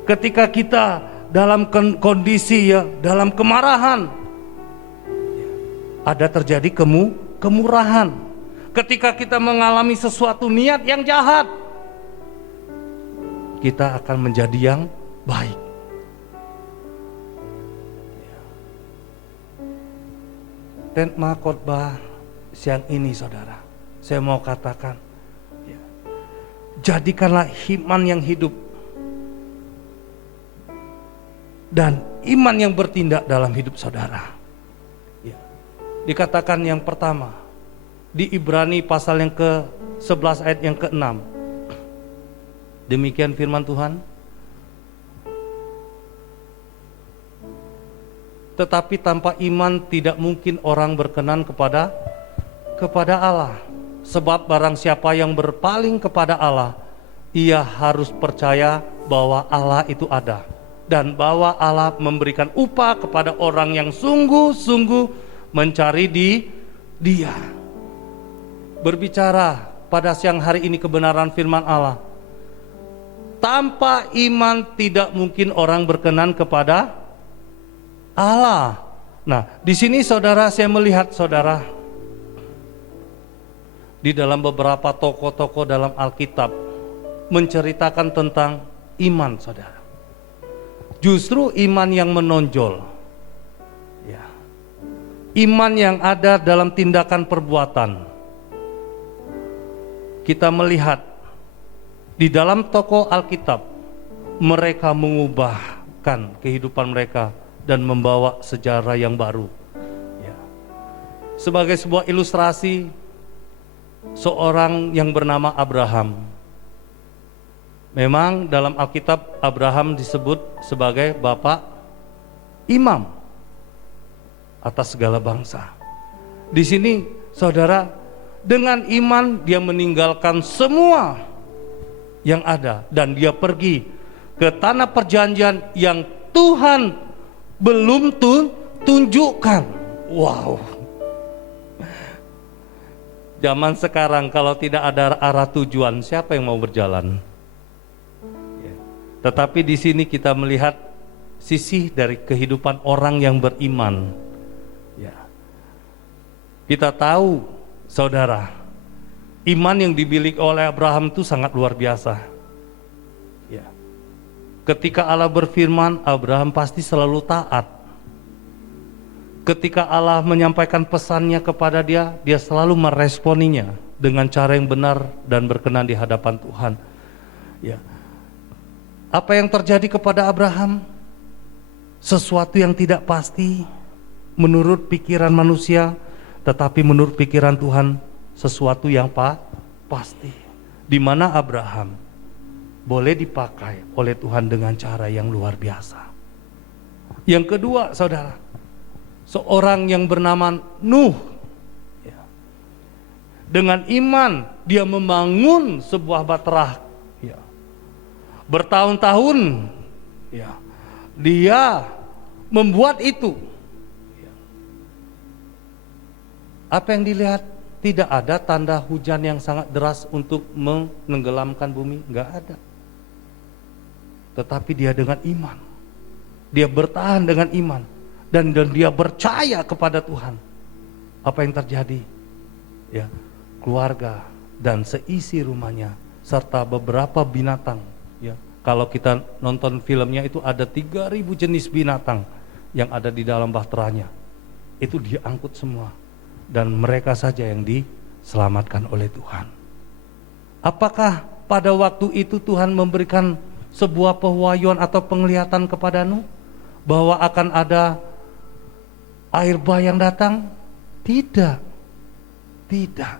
Ketika kita dalam kondisi ya, dalam kemarahan, ada terjadi kemurahan. Ketika kita mengalami sesuatu niat yang jahat, kita akan menjadi yang baik. Tema khotbah siang ini saudara, saya mau katakan, ya, jadikanlah iman yang hidup dan iman yang bertindak dalam hidup saudara. Ya. Dikatakan yang pertama di Ibrani pasal yang ke-11 ayat yang ke-6. Demikian firman Tuhan. Tetapi tanpa iman tidak mungkin orang berkenan kepada Allah. Sebab barang siapa yang berpaling kepada Allah, ia harus percaya bahwa Allah itu ada, dan bahwa Allah memberikan upah kepada orang yang sungguh-sungguh mencari Dia. Berbicara pada siang hari ini kebenaran firman Allah. Tanpa iman tidak mungkin orang berkenan kepada Allah. Nah, di sini saudara, saya melihat saudara, di dalam beberapa tokoh-tokoh dalam Alkitab menceritakan tentang iman saudara. Justru iman yang menonjol, ya, iman yang ada dalam tindakan perbuatan. Kita melihat di dalam tokoh Alkitab, mereka mengubahkan kehidupan mereka dan membawa sejarah yang baru. Ya. Sebagai sebuah ilustrasi, seorang yang bernama Abraham. Memang dalam Alkitab Abraham disebut sebagai bapak imam atas segala bangsa. Di sini saudara, dengan iman dia meninggalkan semua yang ada dan dia pergi ke tanah perjanjian yang Tuhan belum tunjukkan. Wow. Zaman sekarang kalau tidak ada arah tujuan, siapa yang mau berjalan? Ya. Tetapi di sini kita melihat sisi dari kehidupan orang yang beriman. Ya. Kita tahu, saudara, iman yang dimiliki oleh Abraham itu sangat luar biasa. Ya. Ketika Allah berfirman, Abraham pasti selalu taat. Ketika Allah menyampaikan pesannya kepada dia, dia selalu meresponinya dengan cara yang benar dan berkenan di hadapan Tuhan. Ya. Apa yang terjadi kepada Abraham? Sesuatu yang tidak pasti menurut pikiran manusia, tetapi menurut pikiran Tuhan sesuatu yang pasti. Di mana Abraham boleh dipakai oleh Tuhan dengan cara yang luar biasa. Yang kedua, saudara, seorang yang bernama Nuh, ya, dengan iman dia membangun sebuah bahtera, ya, bertahun-tahun, ya, dia membuat itu. Ya. Apa yang dilihat? Tidak ada tanda hujan yang sangat deras untuk menenggelamkan bumi, nggak ada. Tetapi dia dengan iman, dia bertahan dengan iman, dan dia percaya kepada Tuhan. Apa yang terjadi? Ya, keluarga dan seisi rumahnya serta beberapa binatang, ya. Kalau kita nonton filmnya itu ada 3.000 jenis binatang yang ada di dalam bahteranya. Itu diangkut semua dan mereka saja yang diselamatkan oleh Tuhan. Apakah pada waktu itu Tuhan memberikan sebuah pewahyuan atau penglihatan kepada Nuh bahwa akan ada air bah yang datang? Tidak. Tidak.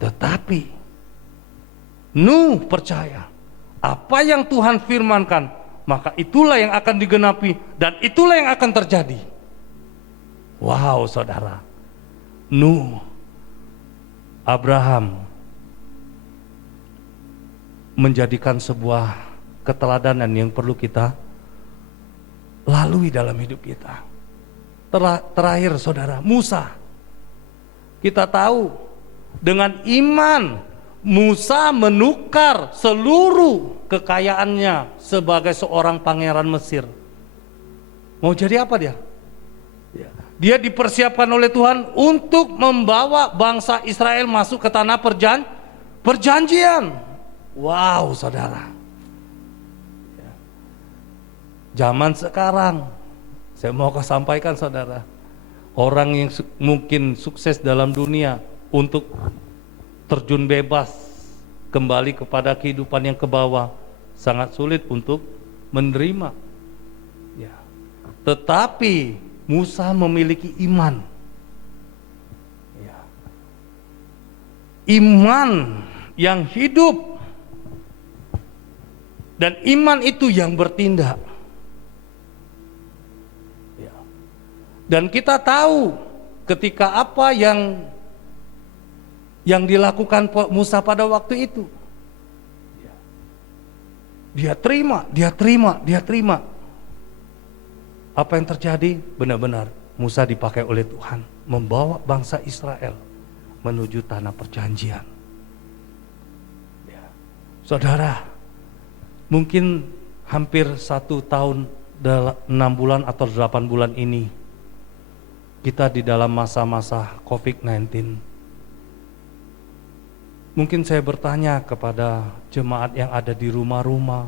Tetapi Nuh percaya apa yang Tuhan firmankan, maka itulah yang akan digenapi dan itulah yang akan terjadi. Wow, saudara. Nuh, Abraham menjadikan sebuah keteladanan yang perlu kita lalui dalam hidup kita. Terakhir, saudara, Musa. Kita tahu dengan iman Musa menukar seluruh kekayaannya sebagai seorang pangeran Mesir. Mau jadi apa dia? Dia dipersiapkan oleh Tuhan untuk membawa bangsa Israel masuk ke tanah perjanjian. Wow, saudara. Zaman sekarang, saya mau sampaikan, saudara, orang yang mungkin sukses dalam dunia untuk terjun bebas kembali kepada kehidupan yang ke bawah sangat sulit untuk menerima. Ya. Tetapi Musa memiliki iman. Ya. Iman yang hidup dan iman itu yang bertindak. Ya. Dan kita tahu ketika apa yang dilakukan Musa pada waktu itu. Dia terima. Apa yang terjadi? Benar-benar Musa dipakai oleh Tuhan membawa bangsa Israel menuju tanah perjanjian. Ya. Saudara, mungkin hampir 1 tahun 6 bulan atau 8 bulan ini kita di dalam masa-masa COVID-19. Mungkin saya bertanya kepada jemaat yang ada di rumah-rumah,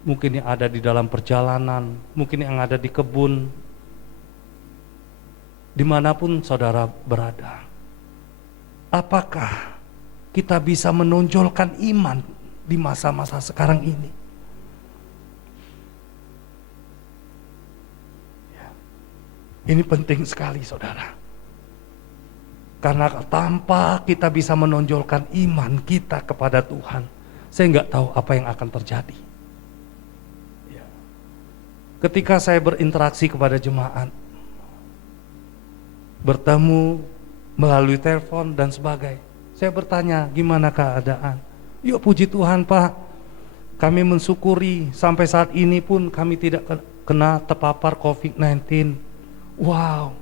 mungkin yang ada di dalam perjalanan, mungkin yang ada di kebun, dimanapun saudara berada. Apakah kita bisa menonjolkan iman di masa-masa sekarang ini? Ini penting sekali, saudara. Karena tanpa kita bisa menonjolkan iman kita kepada Tuhan, saya nggak tahu apa yang akan terjadi. Ya. Ketika saya berinteraksi kepada jemaat, bertemu melalui telepon dan sebagainya, saya bertanya, gimana keadaan? Yuk, puji Tuhan Pak, kami mensyukuri sampai saat ini pun kami tidak kena terpapar COVID-19. Wow.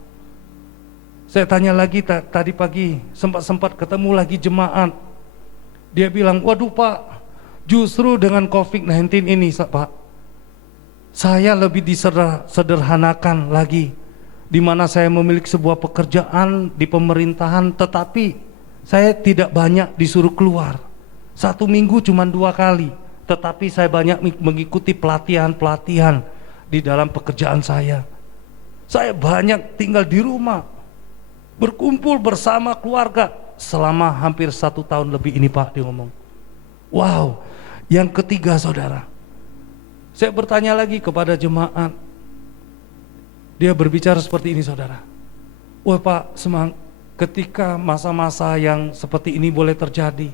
Saya tanya lagi tadi pagi, sempat ketemu lagi jemaat. Dia bilang, waduh Pak, justru dengan COVID-19 ini Pak, saya lebih disederhanakan lagi. Di mana saya memiliki sebuah pekerjaan di pemerintahan, tetapi Saya tidak banyak disuruh keluar. 1 minggu cuma 2 kali. Tetapi saya banyak mengikuti pelatihan-pelatihan di dalam pekerjaan saya. Saya banyak tinggal di rumah, berkumpul bersama keluarga selama hampir 1 tahun lebih ini Pak, dia ngomong. Wow, yang ketiga saudara, saya bertanya lagi kepada jemaat. Dia berbicara seperti ini saudara. Wah Pak, ketika masa-masa yang seperti ini boleh terjadi,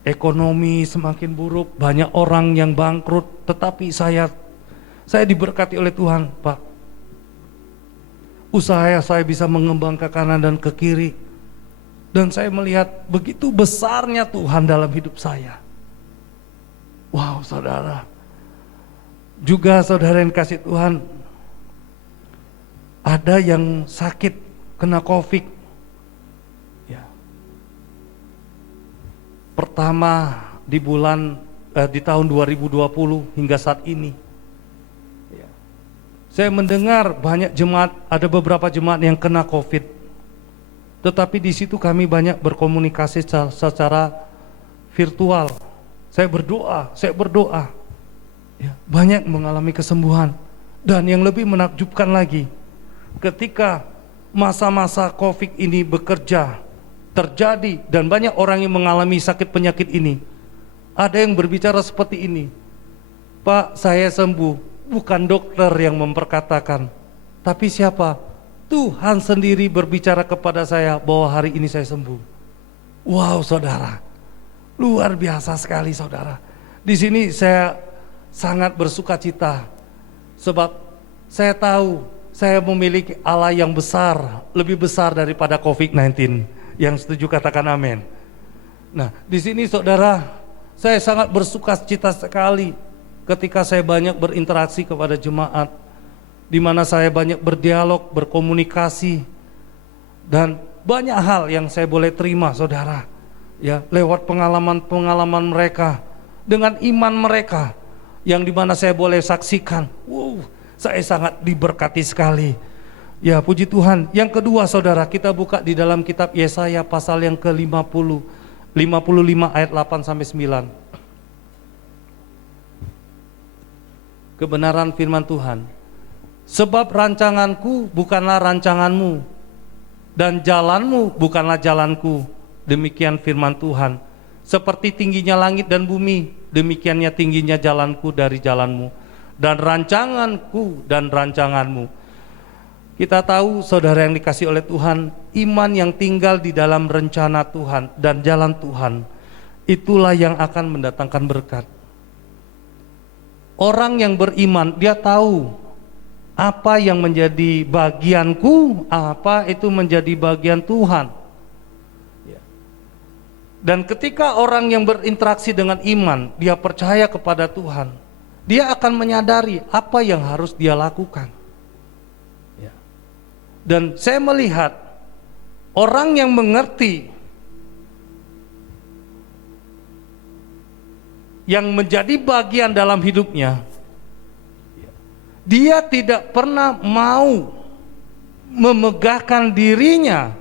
ekonomi semakin buruk, banyak orang yang bangkrut, tetapi saya diberkati oleh Tuhan Pak. Usaha saya bisa mengembang ke kanan dan ke kiri. Dan saya melihat begitu besarnya Tuhan dalam hidup saya. Wow saudara. Juga saudara yang kasih Tuhan, ada yang sakit kena COVID. Ya. Pertama di tahun 2020 hingga saat ini. Ya. Saya mendengar banyak jemaat, ada beberapa jemaat yang kena COVID. Tetapi di situ kami banyak berkomunikasi secara virtual. Saya berdoa. Ya, banyak mengalami kesembuhan. Dan yang lebih menakjubkan lagi, ketika masa-masa COVID ini terjadi dan banyak orang yang mengalami sakit penyakit ini, ada yang berbicara seperti ini, Pak, saya sembuh, bukan dokter yang memperkatakan, tapi siapa? Tuhan sendiri berbicara kepada saya bahwa hari ini saya sembuh. Wow saudara, luar biasa sekali saudara. Di sini saya sangat bersuka cita, sebab saya tahu saya memiliki Allah yang besar, lebih besar daripada COVID-19. Yang setuju katakan amin. Nah, di sini saudara, saya sangat bersuka cita sekali ketika saya banyak berinteraksi kepada jemaat, di mana saya banyak berdialog, berkomunikasi, dan banyak hal yang saya boleh terima saudara, ya, lewat pengalaman-pengalaman mereka, dengan iman mereka, yang dimana saya boleh saksikan. Wow, saya sangat diberkati sekali. Ya puji Tuhan. Yang kedua saudara, kita buka di dalam kitab Yesaya pasal yang ke-55 ayat 8 sampai 9. Kebenaran firman Tuhan. Sebab rancanganku bukanlah rancanganmu, dan jalanmu bukanlah jalanku. Demikian firman Tuhan. Seperti tingginya langit dan bumi, demikiannya tingginya jalanku dari jalanmu, dan rancanganku dan rancanganmu. Kita tahu saudara yang dikasih oleh Tuhan, iman yang tinggal di dalam rencana Tuhan dan jalan Tuhan, itulah yang akan mendatangkan berkat. Orang yang beriman, dia tahu apa yang menjadi bagianku, apa itu menjadi bagian Tuhan. Dan ketika orang yang berinteraksi dengan iman, dia percaya kepada Tuhan, dia akan menyadari apa yang harus dia lakukan. Dan saya melihat orang yang mengerti, yang menjadi bagian dalam hidupnya, dia tidak pernah mau memegahkan dirinya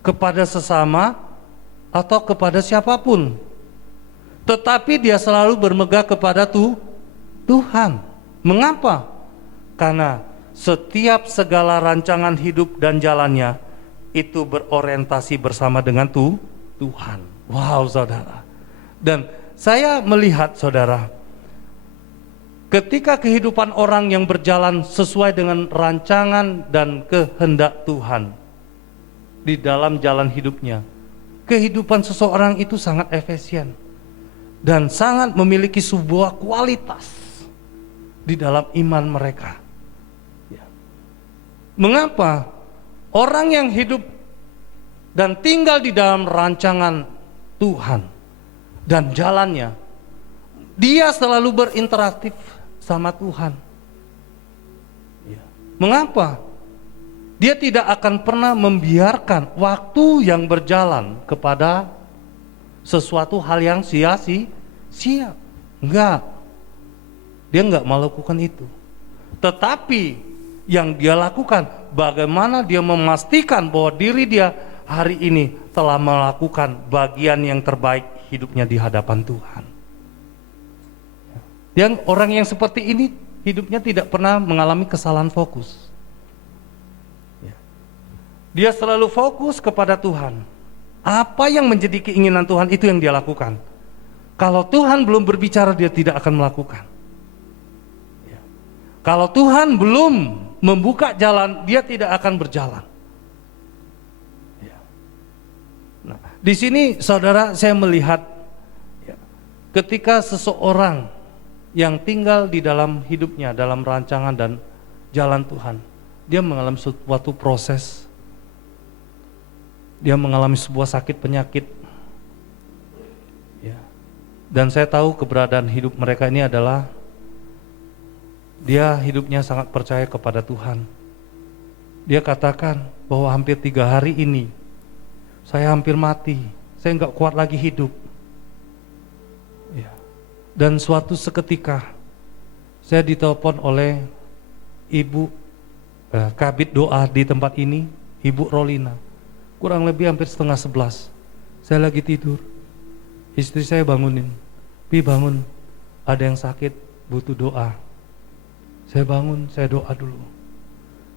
kepada sesama atau kepada siapapun, tetapi dia selalu bermegah kepada Tuhan. Mengapa? Karena setiap segala rancangan hidup dan jalannya itu berorientasi bersama dengan Tuhan. Wow saudara. Dan saya melihat saudara, ketika kehidupan orang yang berjalan sesuai dengan rancangan dan kehendak Tuhan di dalam jalan hidupnya, kehidupan seseorang itu sangat efisien dan sangat memiliki sebuah kualitas di dalam iman mereka. Mengapa? Orang yang hidup dan tinggal di dalam rancangan Tuhan dan jalannya, dia selalu berinteraktif sama Tuhan. Mengapa? Dia tidak akan pernah membiarkan waktu yang berjalan kepada sesuatu hal yang sia-sia. Enggak. Dia enggak melakukan itu. Tetapi yang dia lakukan, bagaimana dia memastikan bahwa diri dia hari ini telah melakukan bagian yang terbaik hidupnya di hadapan Tuhan. Yang orang yang seperti ini hidupnya tidak pernah mengalami kesalahan fokus. Dia selalu fokus kepada Tuhan. Apa yang menjadi keinginan Tuhan itu yang dia lakukan. Kalau Tuhan belum berbicara, dia tidak akan melakukan. Kalau Tuhan belum membuka jalan, dia tidak akan berjalan. Nah, di sini saudara, saya melihat ketika seseorang yang tinggal di dalam hidupnya, dalam rancangan dan jalan Tuhan, dia mengalami suatu proses. Dia mengalami sebuah sakit penyakit. Dan saya tahu keberadaan hidup mereka ini adalah dia hidupnya sangat percaya kepada Tuhan. Dia katakan bahwa hampir 3 hari ini saya hampir mati, saya nggak kuat lagi hidup. Dan suatu seketika saya ditelepon oleh ibu kabid doa di tempat ini, Ibu Rolina. Kurang lebih hampir 10:30. Saya lagi tidur, istri saya bangunin, "Pi, bangun, ada yang sakit butuh doa." Saya bangun, saya doa dulu.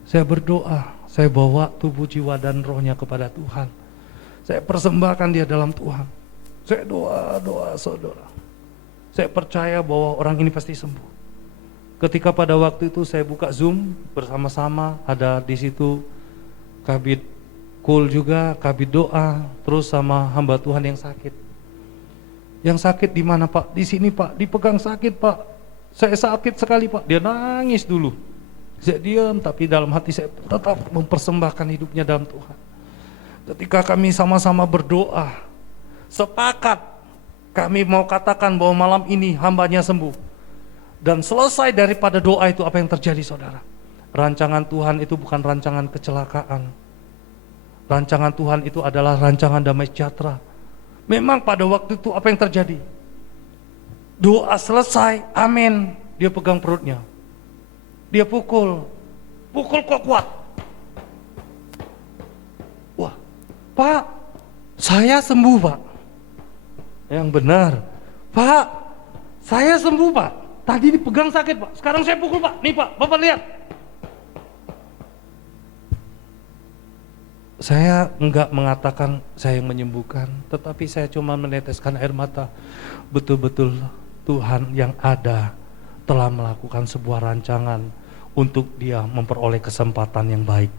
Saya berdoa, saya bawa tubuh, jiwa dan rohnya kepada Tuhan. Saya persembahkan dia dalam Tuhan. Saya doa saudara. Saya percaya bahwa orang ini pasti sembuh. Ketika pada waktu itu saya buka Zoom bersama-sama, ada di situ kabid Kul juga, kabid doa, terus sama hamba Tuhan yang sakit. Yang sakit di mana Pak? Di sini Pak, dipegang sakit Pak. Saya sakit sekali Pak. Dia nangis dulu. Saya diam, tapi dalam hati saya tetap mempersembahkan hidupnya dalam Tuhan. Ketika kami sama-sama berdoa, sepakat kami mau katakan bahwa malam ini hambanya sembuh. Dan selesai daripada doa itu, apa yang terjadi saudara? Rancangan Tuhan itu bukan rancangan kecelakaan. Rancangan Tuhan itu adalah rancangan damai sejahtera. Memang pada waktu itu apa yang terjadi? Doa selesai, amin. Dia pegang perutnya. Dia pukul kuat. Wah, Pak, saya sembuh Pak. Yang benar, Pak, saya sembuh Pak. Tadi dipegang sakit Pak, sekarang saya pukul Pak. Nih Pak, Bapak lihat. Saya enggak mengatakan saya yang menyembuhkan, tetapi saya cuma meneteskan air mata. Betul-betul Tuhan yang ada telah melakukan sebuah rancangan untuk dia memperoleh kesempatan yang baik.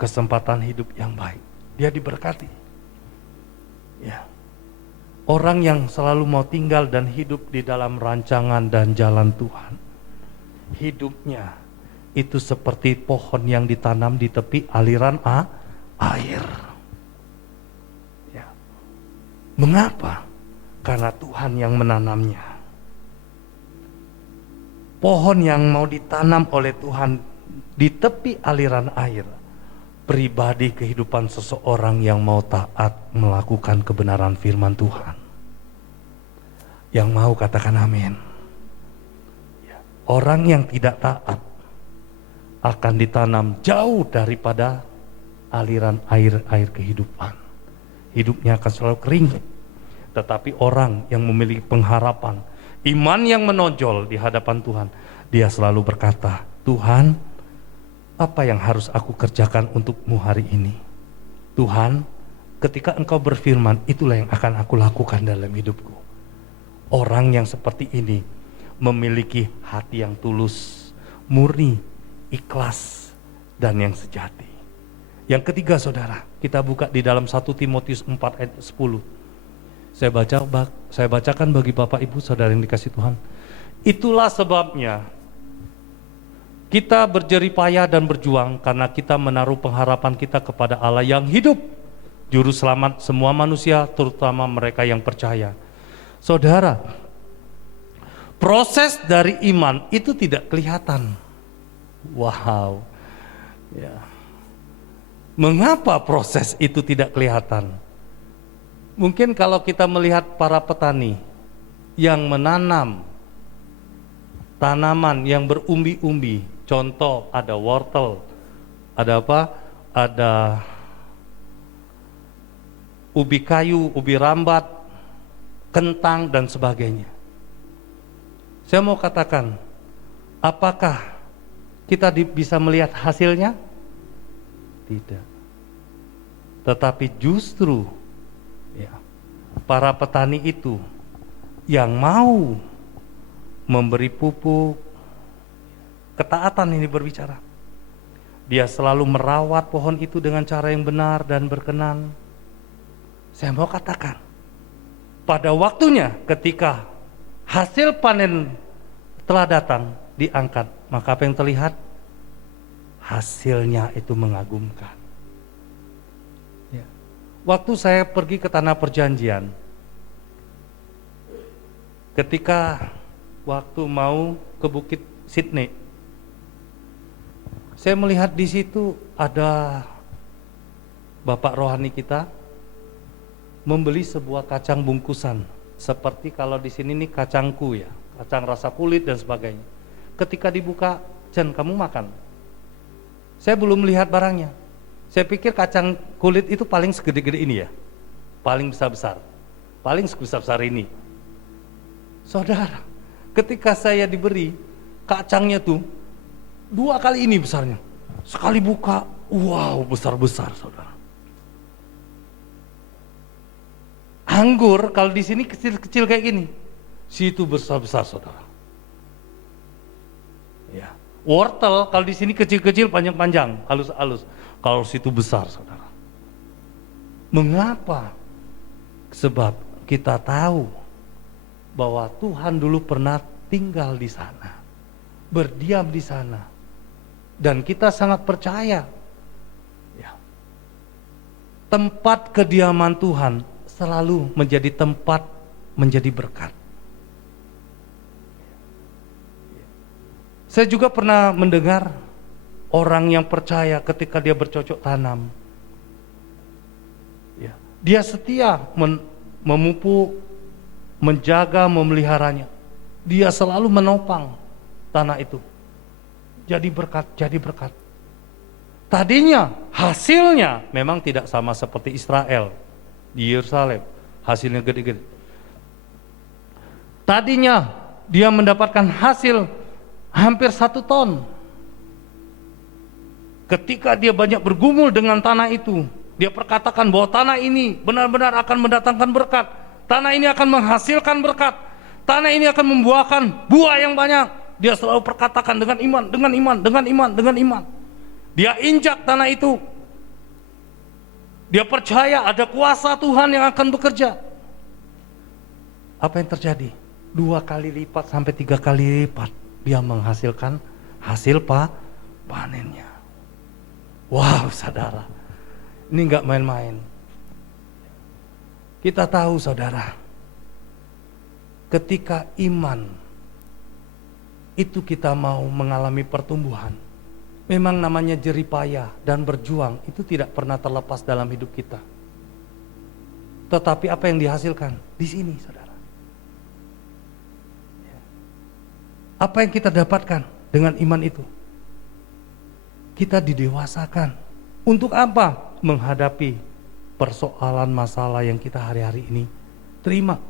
Kesempatan hidup yang baik. Dia diberkati. Ya. Orang yang selalu mau tinggal dan hidup di dalam rancangan dan jalan Tuhan, hidupnya itu seperti pohon yang ditanam di tepi aliran air. Ya. Mengapa? Karena Tuhan yang menanamnya. Pohon yang mau ditanam oleh Tuhan di tepi aliran air, pribadi kehidupan seseorang yang mau taat melakukan kebenaran firman Tuhan. Yang mau katakan amin. Ya. Orang yang tidak taat akan ditanam jauh daripada aliran air kehidupan. Hidupnya akan selalu kering. Tetapi orang yang memiliki pengharapan, iman yang menonjol di hadapan Tuhan, dia selalu berkata, Tuhan, apa yang harus aku kerjakan untukmu hari ini? Tuhan, ketika engkau berfirman, itulah yang akan aku lakukan dalam hidupku. Orang yang seperti ini memiliki hati yang tulus, murni, ikhlas, dan yang sejati. Yang ketiga saudara, kita buka di dalam 1 Timotius 4 ayat 10. Saya bacakan bagi Bapak Ibu saudara yang dikasihi Tuhan. Itulah sebabnya kita berjerih payah dan berjuang, karena kita menaruh pengharapan kita kepada Allah yang hidup, juru selamat semua manusia, terutama mereka yang percaya. Saudara, proses dari iman itu tidak kelihatan. Wow. Ya. Mengapa proses itu tidak kelihatan? Mungkin kalau kita melihat para petani yang menanam tanaman yang berumbi-umbi, contoh ada wortel, ada apa? ada ubi kayu, ubi rambat, kentang, dan sebagainya. Saya mau katakan, apakah kita bisa melihat hasilnya? Tidak. Tetapi justru ya, para petani itu yang mau memberi pupuk, ketaatan ini berbicara. Dia selalu merawat pohon itu dengan cara yang benar dan berkenan. Saya mau katakan, pada waktunya ketika hasil panen telah datang, diangkat, maka apa yang terlihat? Hasilnya itu mengagumkan. Ya. Waktu saya pergi ke Tanah Perjanjian, ketika waktu mau ke Bukit Sydney, saya melihat di situ ada Bapak rohani kita membeli sebuah kacang bungkusan, seperti kalau di sini nih kacangku ya, kacang rasa kulit dan sebagainya. Ketika dibuka, Jan, kamu makan. Saya belum melihat barangnya. Saya pikir kacang kulit itu paling segede-gede ini ya, paling besar-besar, paling sebesar-besar ini. Saudara, ketika saya diberi kacangnya tuh 2 kali ini besarnya. Sekali buka, wow, besar-besar, saudara. Anggur kalau di sini kecil-kecil kayak gini, situ besar-besar, saudara. Ya. Wortel kalau di sini kecil-kecil, panjang-panjang, halus-halus. Kalau situ besar, saudara. Mengapa? Sebab kita tahu bahwa Tuhan dulu pernah tinggal di sana, berdiam di sana, dan kita sangat percaya. Ya. Tempat kediaman Tuhan selalu menjadi tempat menjadi berkat. Saya juga pernah mendengar orang yang percaya ketika dia bercocok tanam, ya, dia setia memupuk, menjaga, memeliharanya. Dia selalu menopang tanah itu. Jadi berkat, jadi berkat. Tadinya hasilnya memang tidak sama seperti Israel di Yerusalem, hasilnya gede-gede. Tadinya dia mendapatkan hasil hampir 1 ton. Ketika dia banyak bergumul dengan tanah itu, dia perkatakan bahwa tanah ini benar-benar akan mendatangkan berkat. Tanah ini akan menghasilkan berkat. Tanah ini akan membuahkan buah yang banyak. Dia selalu perkatakan dengan iman, dengan iman, dengan iman, dengan iman. Dia injak tanah itu. Dia percaya ada kuasa Tuhan yang akan bekerja. Apa yang terjadi? 2 kali lipat sampai 3 kali lipat dia menghasilkan hasil panennya. Wow, saudara, ini nggak main-main. Kita tahu, saudara, ketika iman itu kita mau mengalami pertumbuhan, memang namanya jeripayah dan berjuang itu tidak pernah terlepas dalam hidup kita. Tetapi apa yang dihasilkan di sini, saudara? Apa yang kita dapatkan dengan iman itu? Kita didewasakan. Untuk apa? Menghadapi persoalan masalah yang kita hari-hari ini terima.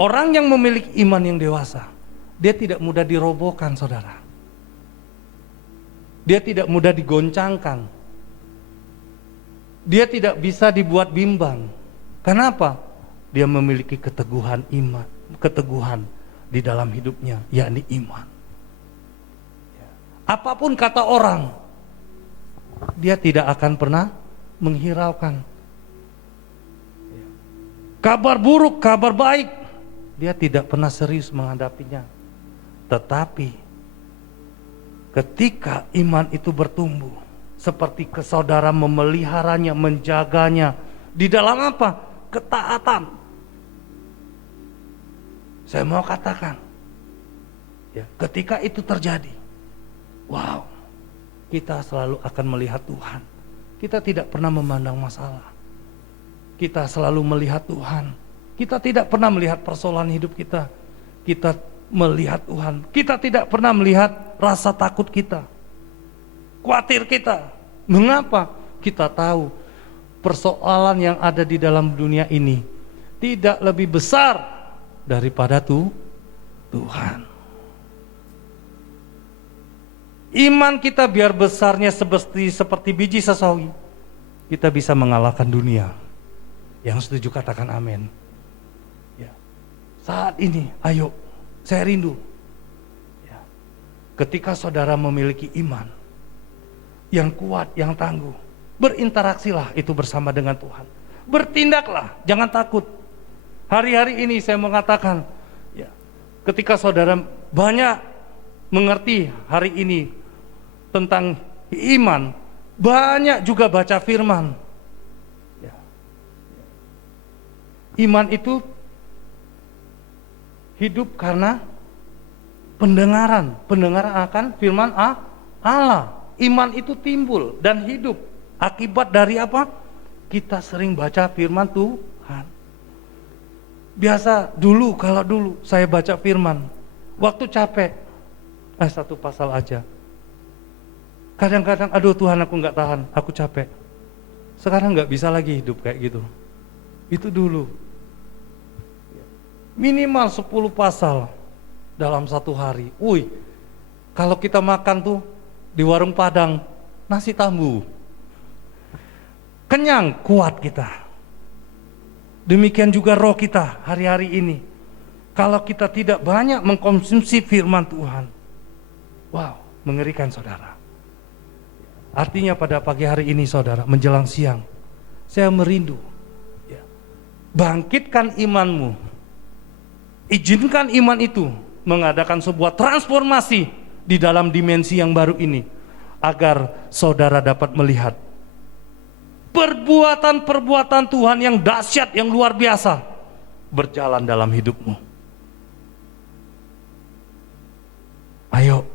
Orang yang memiliki iman yang dewasa, dia tidak mudah dirobohkan, saudara. Dia tidak mudah digoncangkan. Dia tidak bisa dibuat bimbang. Kenapa? Dia memiliki keteguhan iman, keteguhan di dalam hidupnya, yakni iman. Apapun kata orang, dia tidak akan pernah menghiraukan. Kabar buruk, kabar baik, dia tidak pernah serius menghadapinya. Tetapi ketika iman itu bertumbuh, seperti saudara memeliharanya, menjaganya, di dalam apa? Ketaatan. Saya mau katakan, ya, ketika itu terjadi, wow, kita selalu akan melihat Tuhan. Kita tidak pernah memandang masalah. Kita selalu melihat Tuhan. Kita tidak pernah melihat persoalan hidup kita. Kita melihat Tuhan. Kita tidak pernah melihat rasa takut kita, khawatir kita. Mengapa? kita tahu persoalan yang ada di dalam dunia ini tidak lebih besar daripada Tuhan. Iman kita biar besarnya seperti biji sesawi, kita bisa mengalahkan dunia. Yang setuju katakan amin. Ya. Saat ini, ayo, saya rindu. Ya. Ketika saudara memiliki iman yang kuat, yang tangguh, berinteraksilah itu bersama dengan Tuhan. Bertindaklah, jangan takut. Hari-hari ini saya mengatakan, ya, ketika saudara banyak mengerti hari ini tentang iman, banyak juga baca firman. Ya. Iman itu hidup karena pendengaran akan firman Allah. Iman itu timbul dan hidup akibat dari apa? Kita sering baca firman Tuhan. Biasa kalau dulu saya baca firman, waktu capek, satu pasal aja. Kadang-kadang, aduh Tuhan aku nggak tahan, aku capek. Sekarang nggak bisa lagi hidup kayak gitu. Itu dulu. Minimal 10 pasal dalam satu hari. Kalau kita makan tuh di warung Padang, nasi tambu. Kenyang, kuat kita. Demikian juga roh kita hari-hari ini. Kalau kita tidak banyak mengkonsumsi firman Tuhan, wow, mengerikan saudara. Artinya pada pagi hari ini saudara, menjelang siang, saya merindu, ya, bangkitkan imanmu. Izinkan iman itu mengadakan sebuah transformasi di dalam dimensi yang baru ini, agar saudara dapat melihat perbuatan-perbuatan Tuhan yang dahsyat, yang luar biasa berjalan dalam hidupmu. Ayo,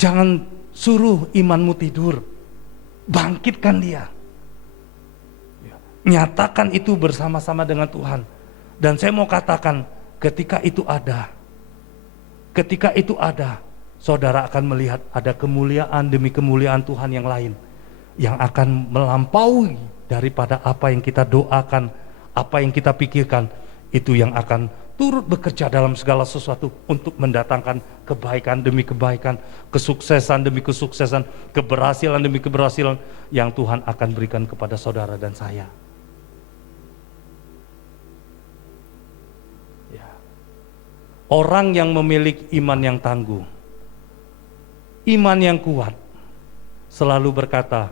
jangan suruh imanmu tidur, bangkitkan dia. Nyatakan itu bersama-sama dengan Tuhan. Dan saya mau katakan, ketika itu ada, saudara akan melihat ada kemuliaan demi kemuliaan Tuhan yang lain, yang akan melampaui daripada apa yang kita doakan, apa yang kita pikirkan. Itu yang akan turut bekerja dalam segala sesuatu untuk mendatangkan kebaikan demi kebaikan, kesuksesan demi kesuksesan, keberhasilan demi keberhasilan yang Tuhan akan berikan kepada saudara dan saya. Ya. Orang yang memiliki iman yang tangguh, iman yang kuat, selalu berkata,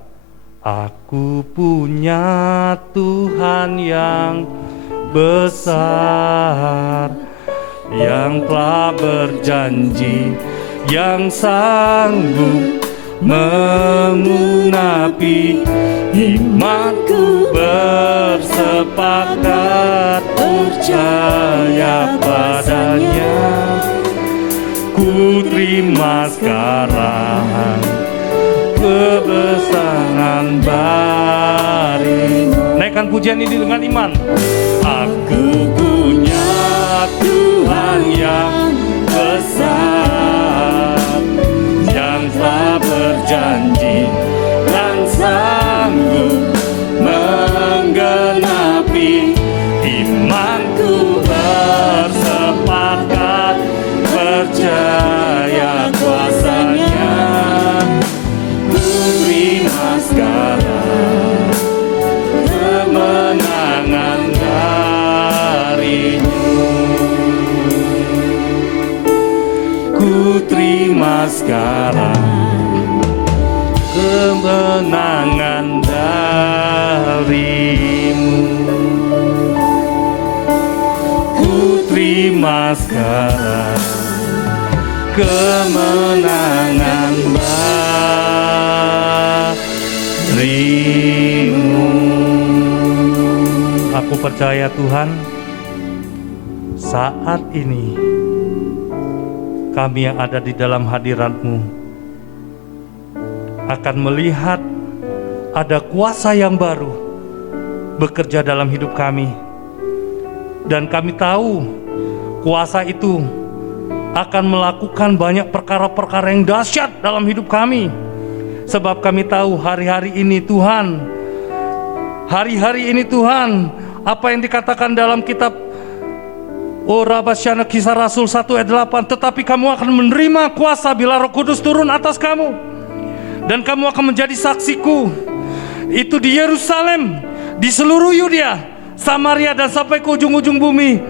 aku punya Tuhan yang besar, yang telah berjanji, yang sanggup mengunapi. Imanku bersepakat percaya padanya. Ku terima sekarang kebesaran baring. Naikkan pujian ini dengan iman. Aku punya Tuhan yang besar, yang telah berjanji dan sanggup menggenapi. Imanku bersepakat percaya kuasanya. Ku terima sekarang kemenangan darinya. Ku terima sekarang kemenangan darimu. Ku terima sekarang kemenangan darimu. Aku percaya Tuhan, saat ini kami yang ada di dalam hadirat-Mu akan melihat ada kuasa yang baru bekerja dalam hidup kami. Dan kami tahu kuasa itu akan melakukan banyak perkara-perkara yang dahsyat dalam hidup kami. Sebab kami tahu hari-hari ini Tuhan, hari-hari ini Tuhan, apa yang dikatakan dalam kitab Rabasyana Kisah Rasul 1 ayat 8, tetapi kamu akan menerima kuasa bila Roh Kudus turun atas kamu, dan kamu akan menjadi saksiku, itu di Yerusalem, di seluruh Yudea, Samaria, dan sampai ke ujung-ujung bumi.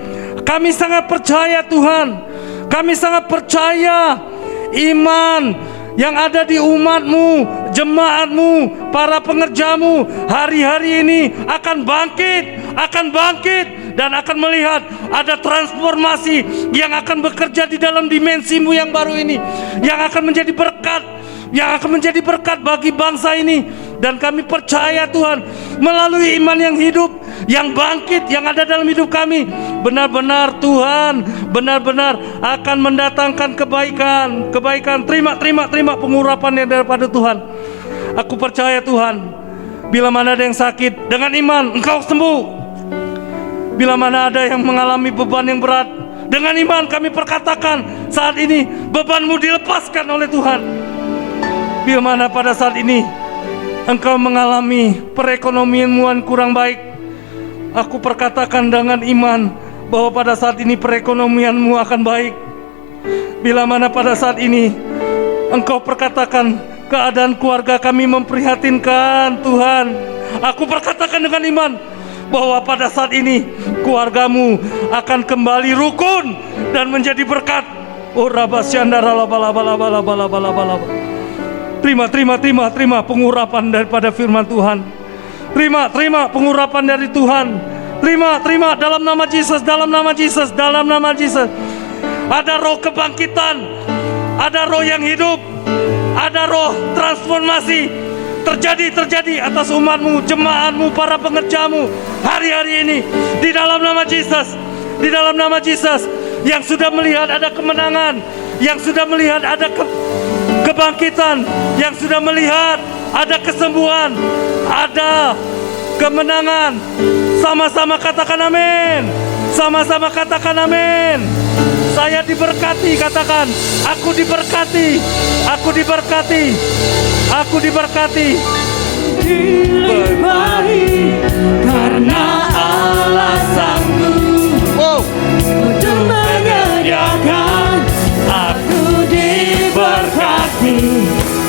Kami sangat percaya Tuhan, kami sangat percaya iman yang ada di umatmu, jemaatmu, para pengerjamu hari-hari ini akan bangkit dan akan melihat ada transformasi yang akan bekerja di dalam dimensimu yang baru ini, yang akan menjadi berkat bagi bangsa ini. Dan kami percaya Tuhan, melalui iman yang hidup, yang bangkit, yang ada dalam hidup kami, benar-benar Tuhan, benar-benar akan mendatangkan kebaikan. Terima pengurapan yang daripada Tuhan. Aku percaya Tuhan, bila mana ada yang sakit, dengan iman Engkau sembuh. Bila mana ada yang mengalami beban yang berat, dengan iman kami perkatakan saat ini bebanmu dilepaskan oleh Tuhan. Bila mana pada saat ini engkau mengalami perekonomianmu yang kurang baik, aku perkatakan dengan iman bahwa pada saat ini perekonomianmu akan baik. Bila mana pada saat ini engkau perkatakan keadaan keluarga kami memprihatinkan Tuhan, aku perkatakan dengan iman bahwa pada saat ini keluargamu akan kembali rukun dan menjadi berkat. Terima pengurapan daripada firman Tuhan. Terima pengurapan dari Tuhan. Terima dalam nama Yesus, dalam nama Yesus. Ada roh kebangkitan, ada roh yang hidup, ada roh transformasi terjadi atas umatmu, jemaatmu, para pengerjamu hari-hari ini, di dalam nama Yesus, di dalam nama Yesus. Yang sudah melihat ada kemenangan, yang sudah melihat ada kebangkitan, yang sudah melihat ada kesembuhan, ada kemenangan, sama-sama katakan amin. Sama-sama katakan amin. Saya diberkati, katakan aku diberkati, aku diberkati, aku diberkati. Dilimpahi karena Allah sanggup untuk menyediakan. Aku diberkati,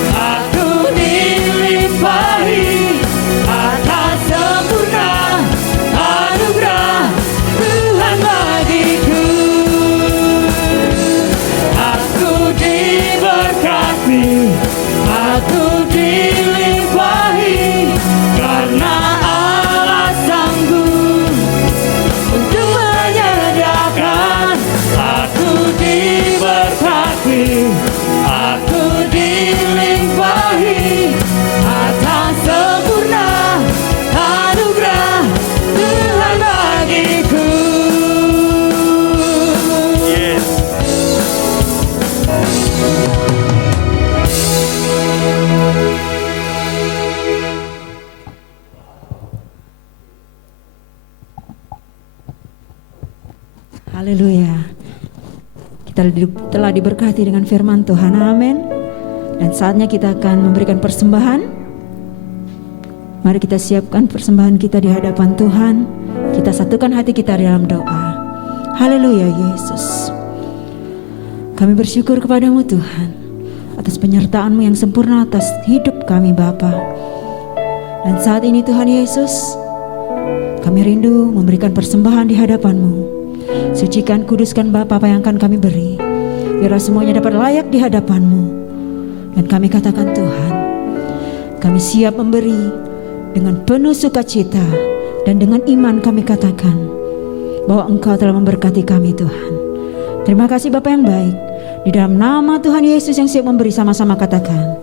aku dilimpahi atas sempurna anugerah Tuhan bagiku. Aku diberkati, aku dilimpahi karena Allah sanggup untuk menyediakan. Aku diberkati, aku dilimpahi atas sempurna anugerah Tuhan bagiku. Yes. Haleluya. Kita telah diberkati dengan firman Tuhan, amin. Dan saatnya kita akan memberikan persembahan. Mari kita siapkan persembahan kita di hadapan Tuhan. Kita satukan hati kita di dalam doa. Haleluya Yesus. Kami bersyukur kepadamu Tuhan atas penyertaan-Mu yang sempurna atas hidup kami Bapa. Dan saat ini Tuhan Yesus, kami rindu memberikan persembahan di hadapan-Mu. Sucikan, kuduskan Bapa apa yang akan kami beri, biar semuanya dapat layak di hadapan-Mu. Dan kami katakan Tuhan, kami siap memberi dengan penuh sukacita, dan dengan iman kami katakan bahwa Engkau telah memberkati kami Tuhan. Terima kasih Bapa yang baik. Di dalam nama Tuhan Yesus yang siap memberi, sama-sama katakan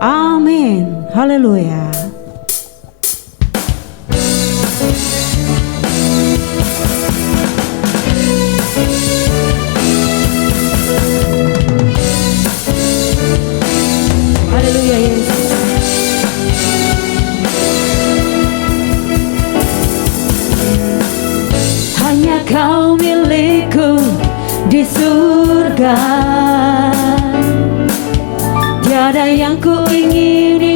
amin. Haleluya. Haleluya Yesus. Hanya Kau milikku di surga, tiada yang ku ingini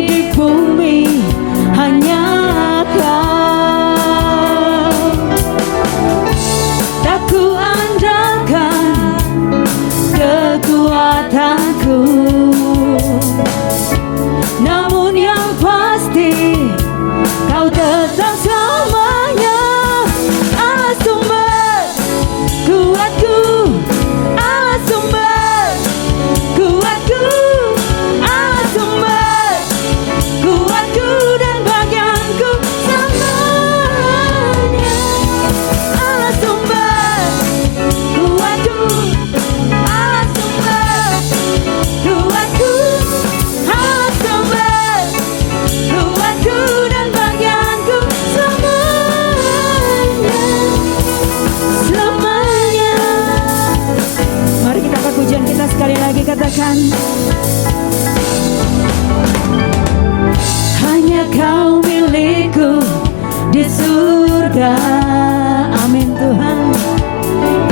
katakan, hanya Kau milikku di surga. Amin Tuhan.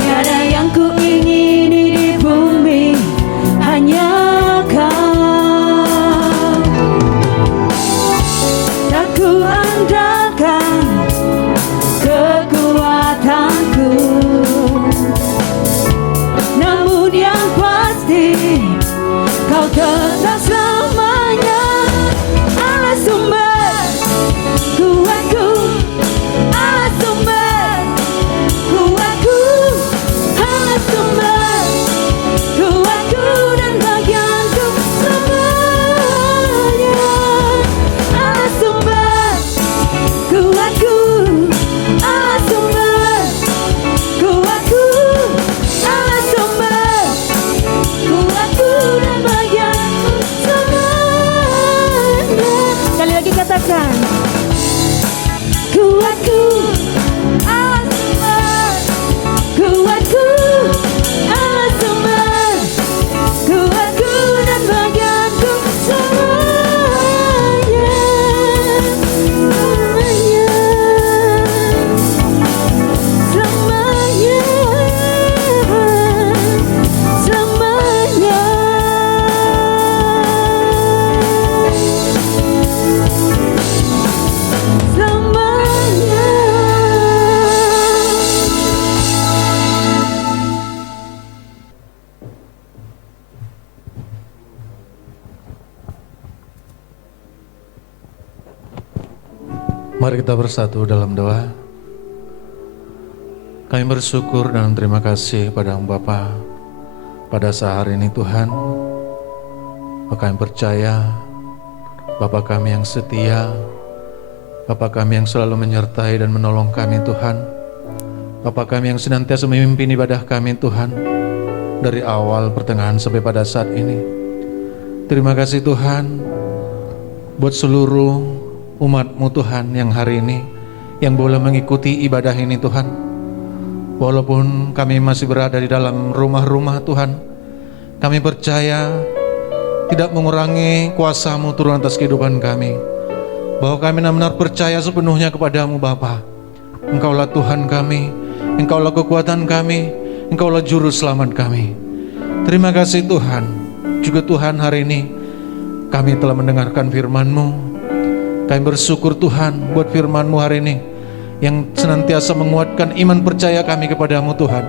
Tiada yang ku ingini di bumi, hanya Kau. Tak ku andalkan kekuatanku, namun yang pasti Kau tetap selamanya Allah sumber kuatku, Allah sumber kuatku, Allah sumber kuatku dan bagianku semuanya. Allah sumber kuatku, Allah sumber kuatku, Allah sumber kuatku dan bagianku semuanya. Sekali lagi katakan, kuatku, Allah sumber kuatku, Allah sumber kuatku dan bagianku semuanya. Semuanya, semuanya, Mari kita bersatu dalam doa. Kami bersyukur dan terima kasih pada Bapa pada saat hari ini Tuhan. Kami percaya Bapa kami yang setia, Bapa kami yang selalu menyertai dan menolong kami Tuhan. Bapa kami yang senantiasa memimpin ibadah kami Tuhan, dari awal, pertengahan sampai pada saat ini. Terima kasih Tuhan buat seluruh umat-Mu Tuhan yang hari ini yang boleh mengikuti ibadah ini Tuhan. Walaupun kami masih berada di dalam rumah-rumah Tuhan, kami percaya tidak mengurangi kuasa-Mu turun atas kehidupan kami, bahwa kami benar-benar percaya sepenuhnya kepada-Mu Bapa. Engkaulah Tuhan kami, Engkaulah kekuatan kami, Engkaulah juru selamat kami. Terima kasih Tuhan. Juga Tuhan hari ini kami telah mendengarkan firman-Mu. Kami bersyukur Tuhan buat firman-Mu hari ini yang senantiasa menguatkan iman percaya kami kepada-Mu Tuhan.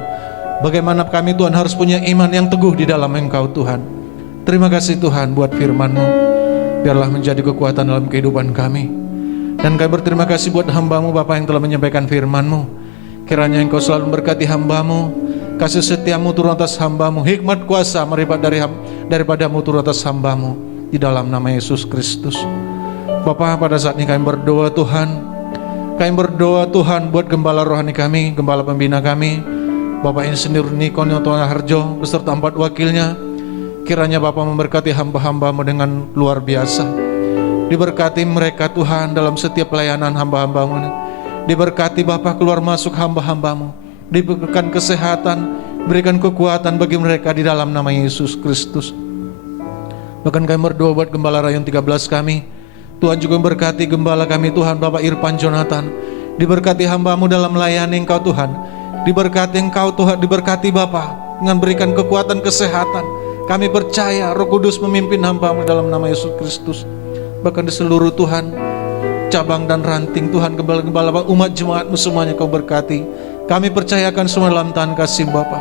Bagaimana kami Tuhan harus punya iman yang teguh di dalam Engkau Tuhan. Terima kasih Tuhan buat firman-Mu. Biarlah menjadi kekuatan dalam kehidupan kami. Dan kami berterima kasih buat hamba-Mu Bapa yang telah menyampaikan firman-Mu. Kiranya Engkau selalu memberkati hamba-Mu, kasih setia-Mu turun atas hamba-Mu, hikmat kuasa daripada-Mu turun atas hamba-Mu, di dalam nama Yesus Kristus. Bapa, pada saat ini kami berdoa Tuhan. Kami berdoa Tuhan buat gembala rohani kami, gembala pembina kami, Bapak Insinyur Niko Nyotono Harjo beserta 4 wakilnya. Kiranya Bapak memberkati hamba-hamba-Mu dengan luar biasa. Diberkati mereka Tuhan dalam setiap pelayanan hamba-hamba-Mu. Diberkati Bapak keluar masuk hamba-hamba-Mu. Diberikan kesehatan, berikan kekuatan bagi mereka di dalam nama Yesus Kristus. Bahkan kami berdoa buat gembala Rayon 13 kami. Tuhan juga memberkati gembala kami Tuhan, Bapak Irfan Jonathan. Diberkati hamba-Mu dalam melayani Engkau Tuhan. Diberkati Engkau Tuhan, diberkati Bapak dengan berikan kekuatan kesehatan. Kami percaya Roh Kudus memimpin hamba-Mu dalam nama Yesus Kristus. Bahkan di seluruh Tuhan, cabang dan ranting Tuhan, gembala-gembala umat jemaat-Mu semuanya Kau berkati. Kami percayakan semua dalam tangan kasih Bapak.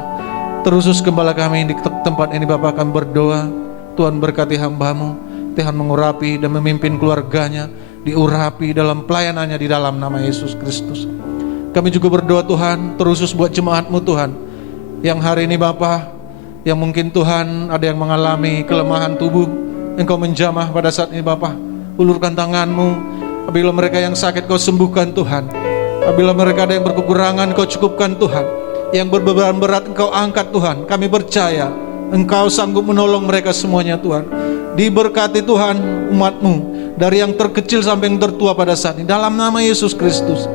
Terusus gembala kami di tempat ini Bapak, kami berdoa. Tuhan berkati hamba-Mu. Tuhan mengurapi dan memimpin keluarganya, diurapi dalam pelayanannya di dalam nama Yesus Kristus. Kami juga berdoa Tuhan, terusus buat jemaat-Mu Tuhan, yang hari ini Bapa, yang mungkin Tuhan ada yang mengalami kelemahan tubuh, Engkau menjamah pada saat ini Bapa. Ulurkan tangan-Mu, apabila mereka yang sakit Kau sembuhkan Tuhan, apabila mereka ada yang berkekurangan Kau cukupkan Tuhan, yang berbeban berat Engkau angkat Tuhan. Kami percaya Engkau sanggup menolong mereka semuanya Tuhan. Diberkati Tuhan umat-Mu, dari yang terkecil sampai yang tertua pada saat ini, dalam nama Yesus Kristus.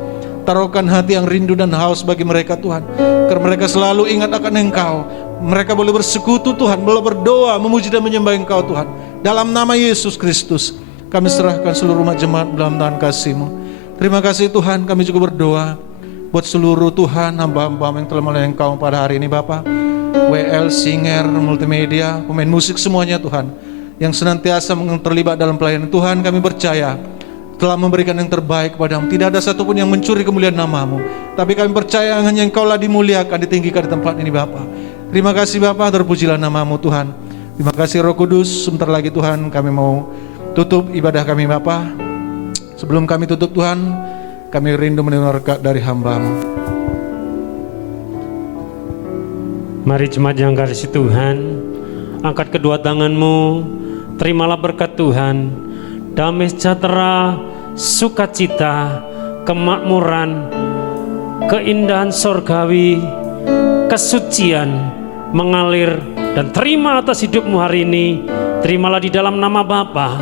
Taruhkan hati yang rindu dan haus bagi mereka Tuhan, karena mereka selalu ingat akan Engkau. Mereka boleh bersekutu Tuhan, boleh berdoa, memuji dan menyembah Engkau Tuhan. Dalam nama Yesus Kristus, kami serahkan seluruh umat jemaat dalam tangan kasih-Mu. Terima kasih Tuhan, kami juga berdoa buat seluruh Tuhan hamba-hamba yang telah melayani Engkau pada hari ini Bapak. WL, Singer, multimedia, pemain musik semuanya Tuhan, yang senantiasa terlibat dalam pelayanan Tuhan, kami percaya telah memberikan yang terbaik kepadamu. Tidak ada satupun yang mencuri kemuliaan nama-Mu, tapi kami percaya hanya Engkau lah dimuliakan, ditinggikan di tempat ini Bapa. Terima kasih Bapa, terpujilah nama-Mu Tuhan. Terima kasih Roh Kudus. Sebentar lagi Tuhan kami mau tutup ibadah kami Bapa. Sebelum kami tutup Tuhan, kami rindu mendengar dari hamba-Mu. Mari jemaat yang kasih Tuhan, angkat kedua tanganmu, terimalah berkat Tuhan. Damai sejahtera, sukacita, kemakmuran, keindahan sorgawi, kesucian mengalir dan terima atas hidupmu hari ini. Terimalah di dalam nama Bapa,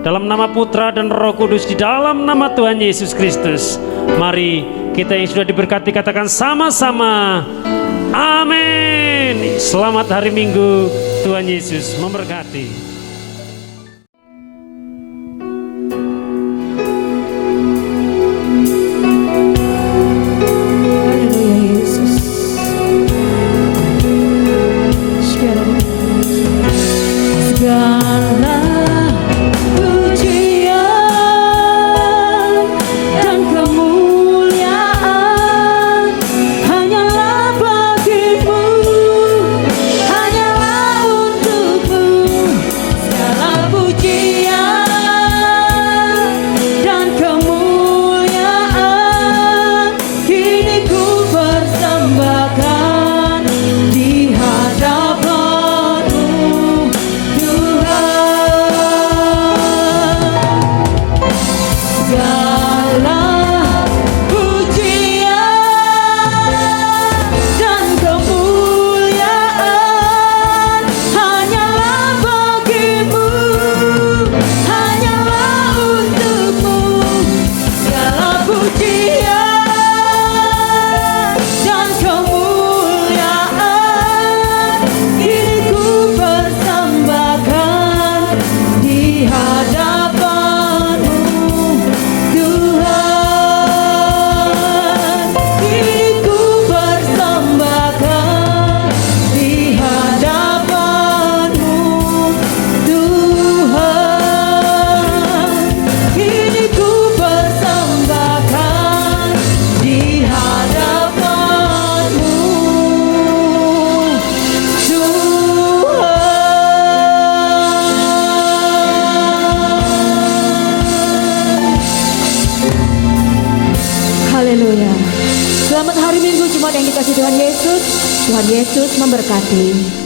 dalam nama Putra dan Roh Kudus, di dalam nama Tuhan Yesus Kristus. Mari kita yang sudah diberkati katakan sama-sama, amin. Selamat hari Minggu, Tuhan Yesus memberkati. Selamat hari Minggu, jemaat yang dikasihi Tuhan Yesus. Tuhan Yesus memberkati.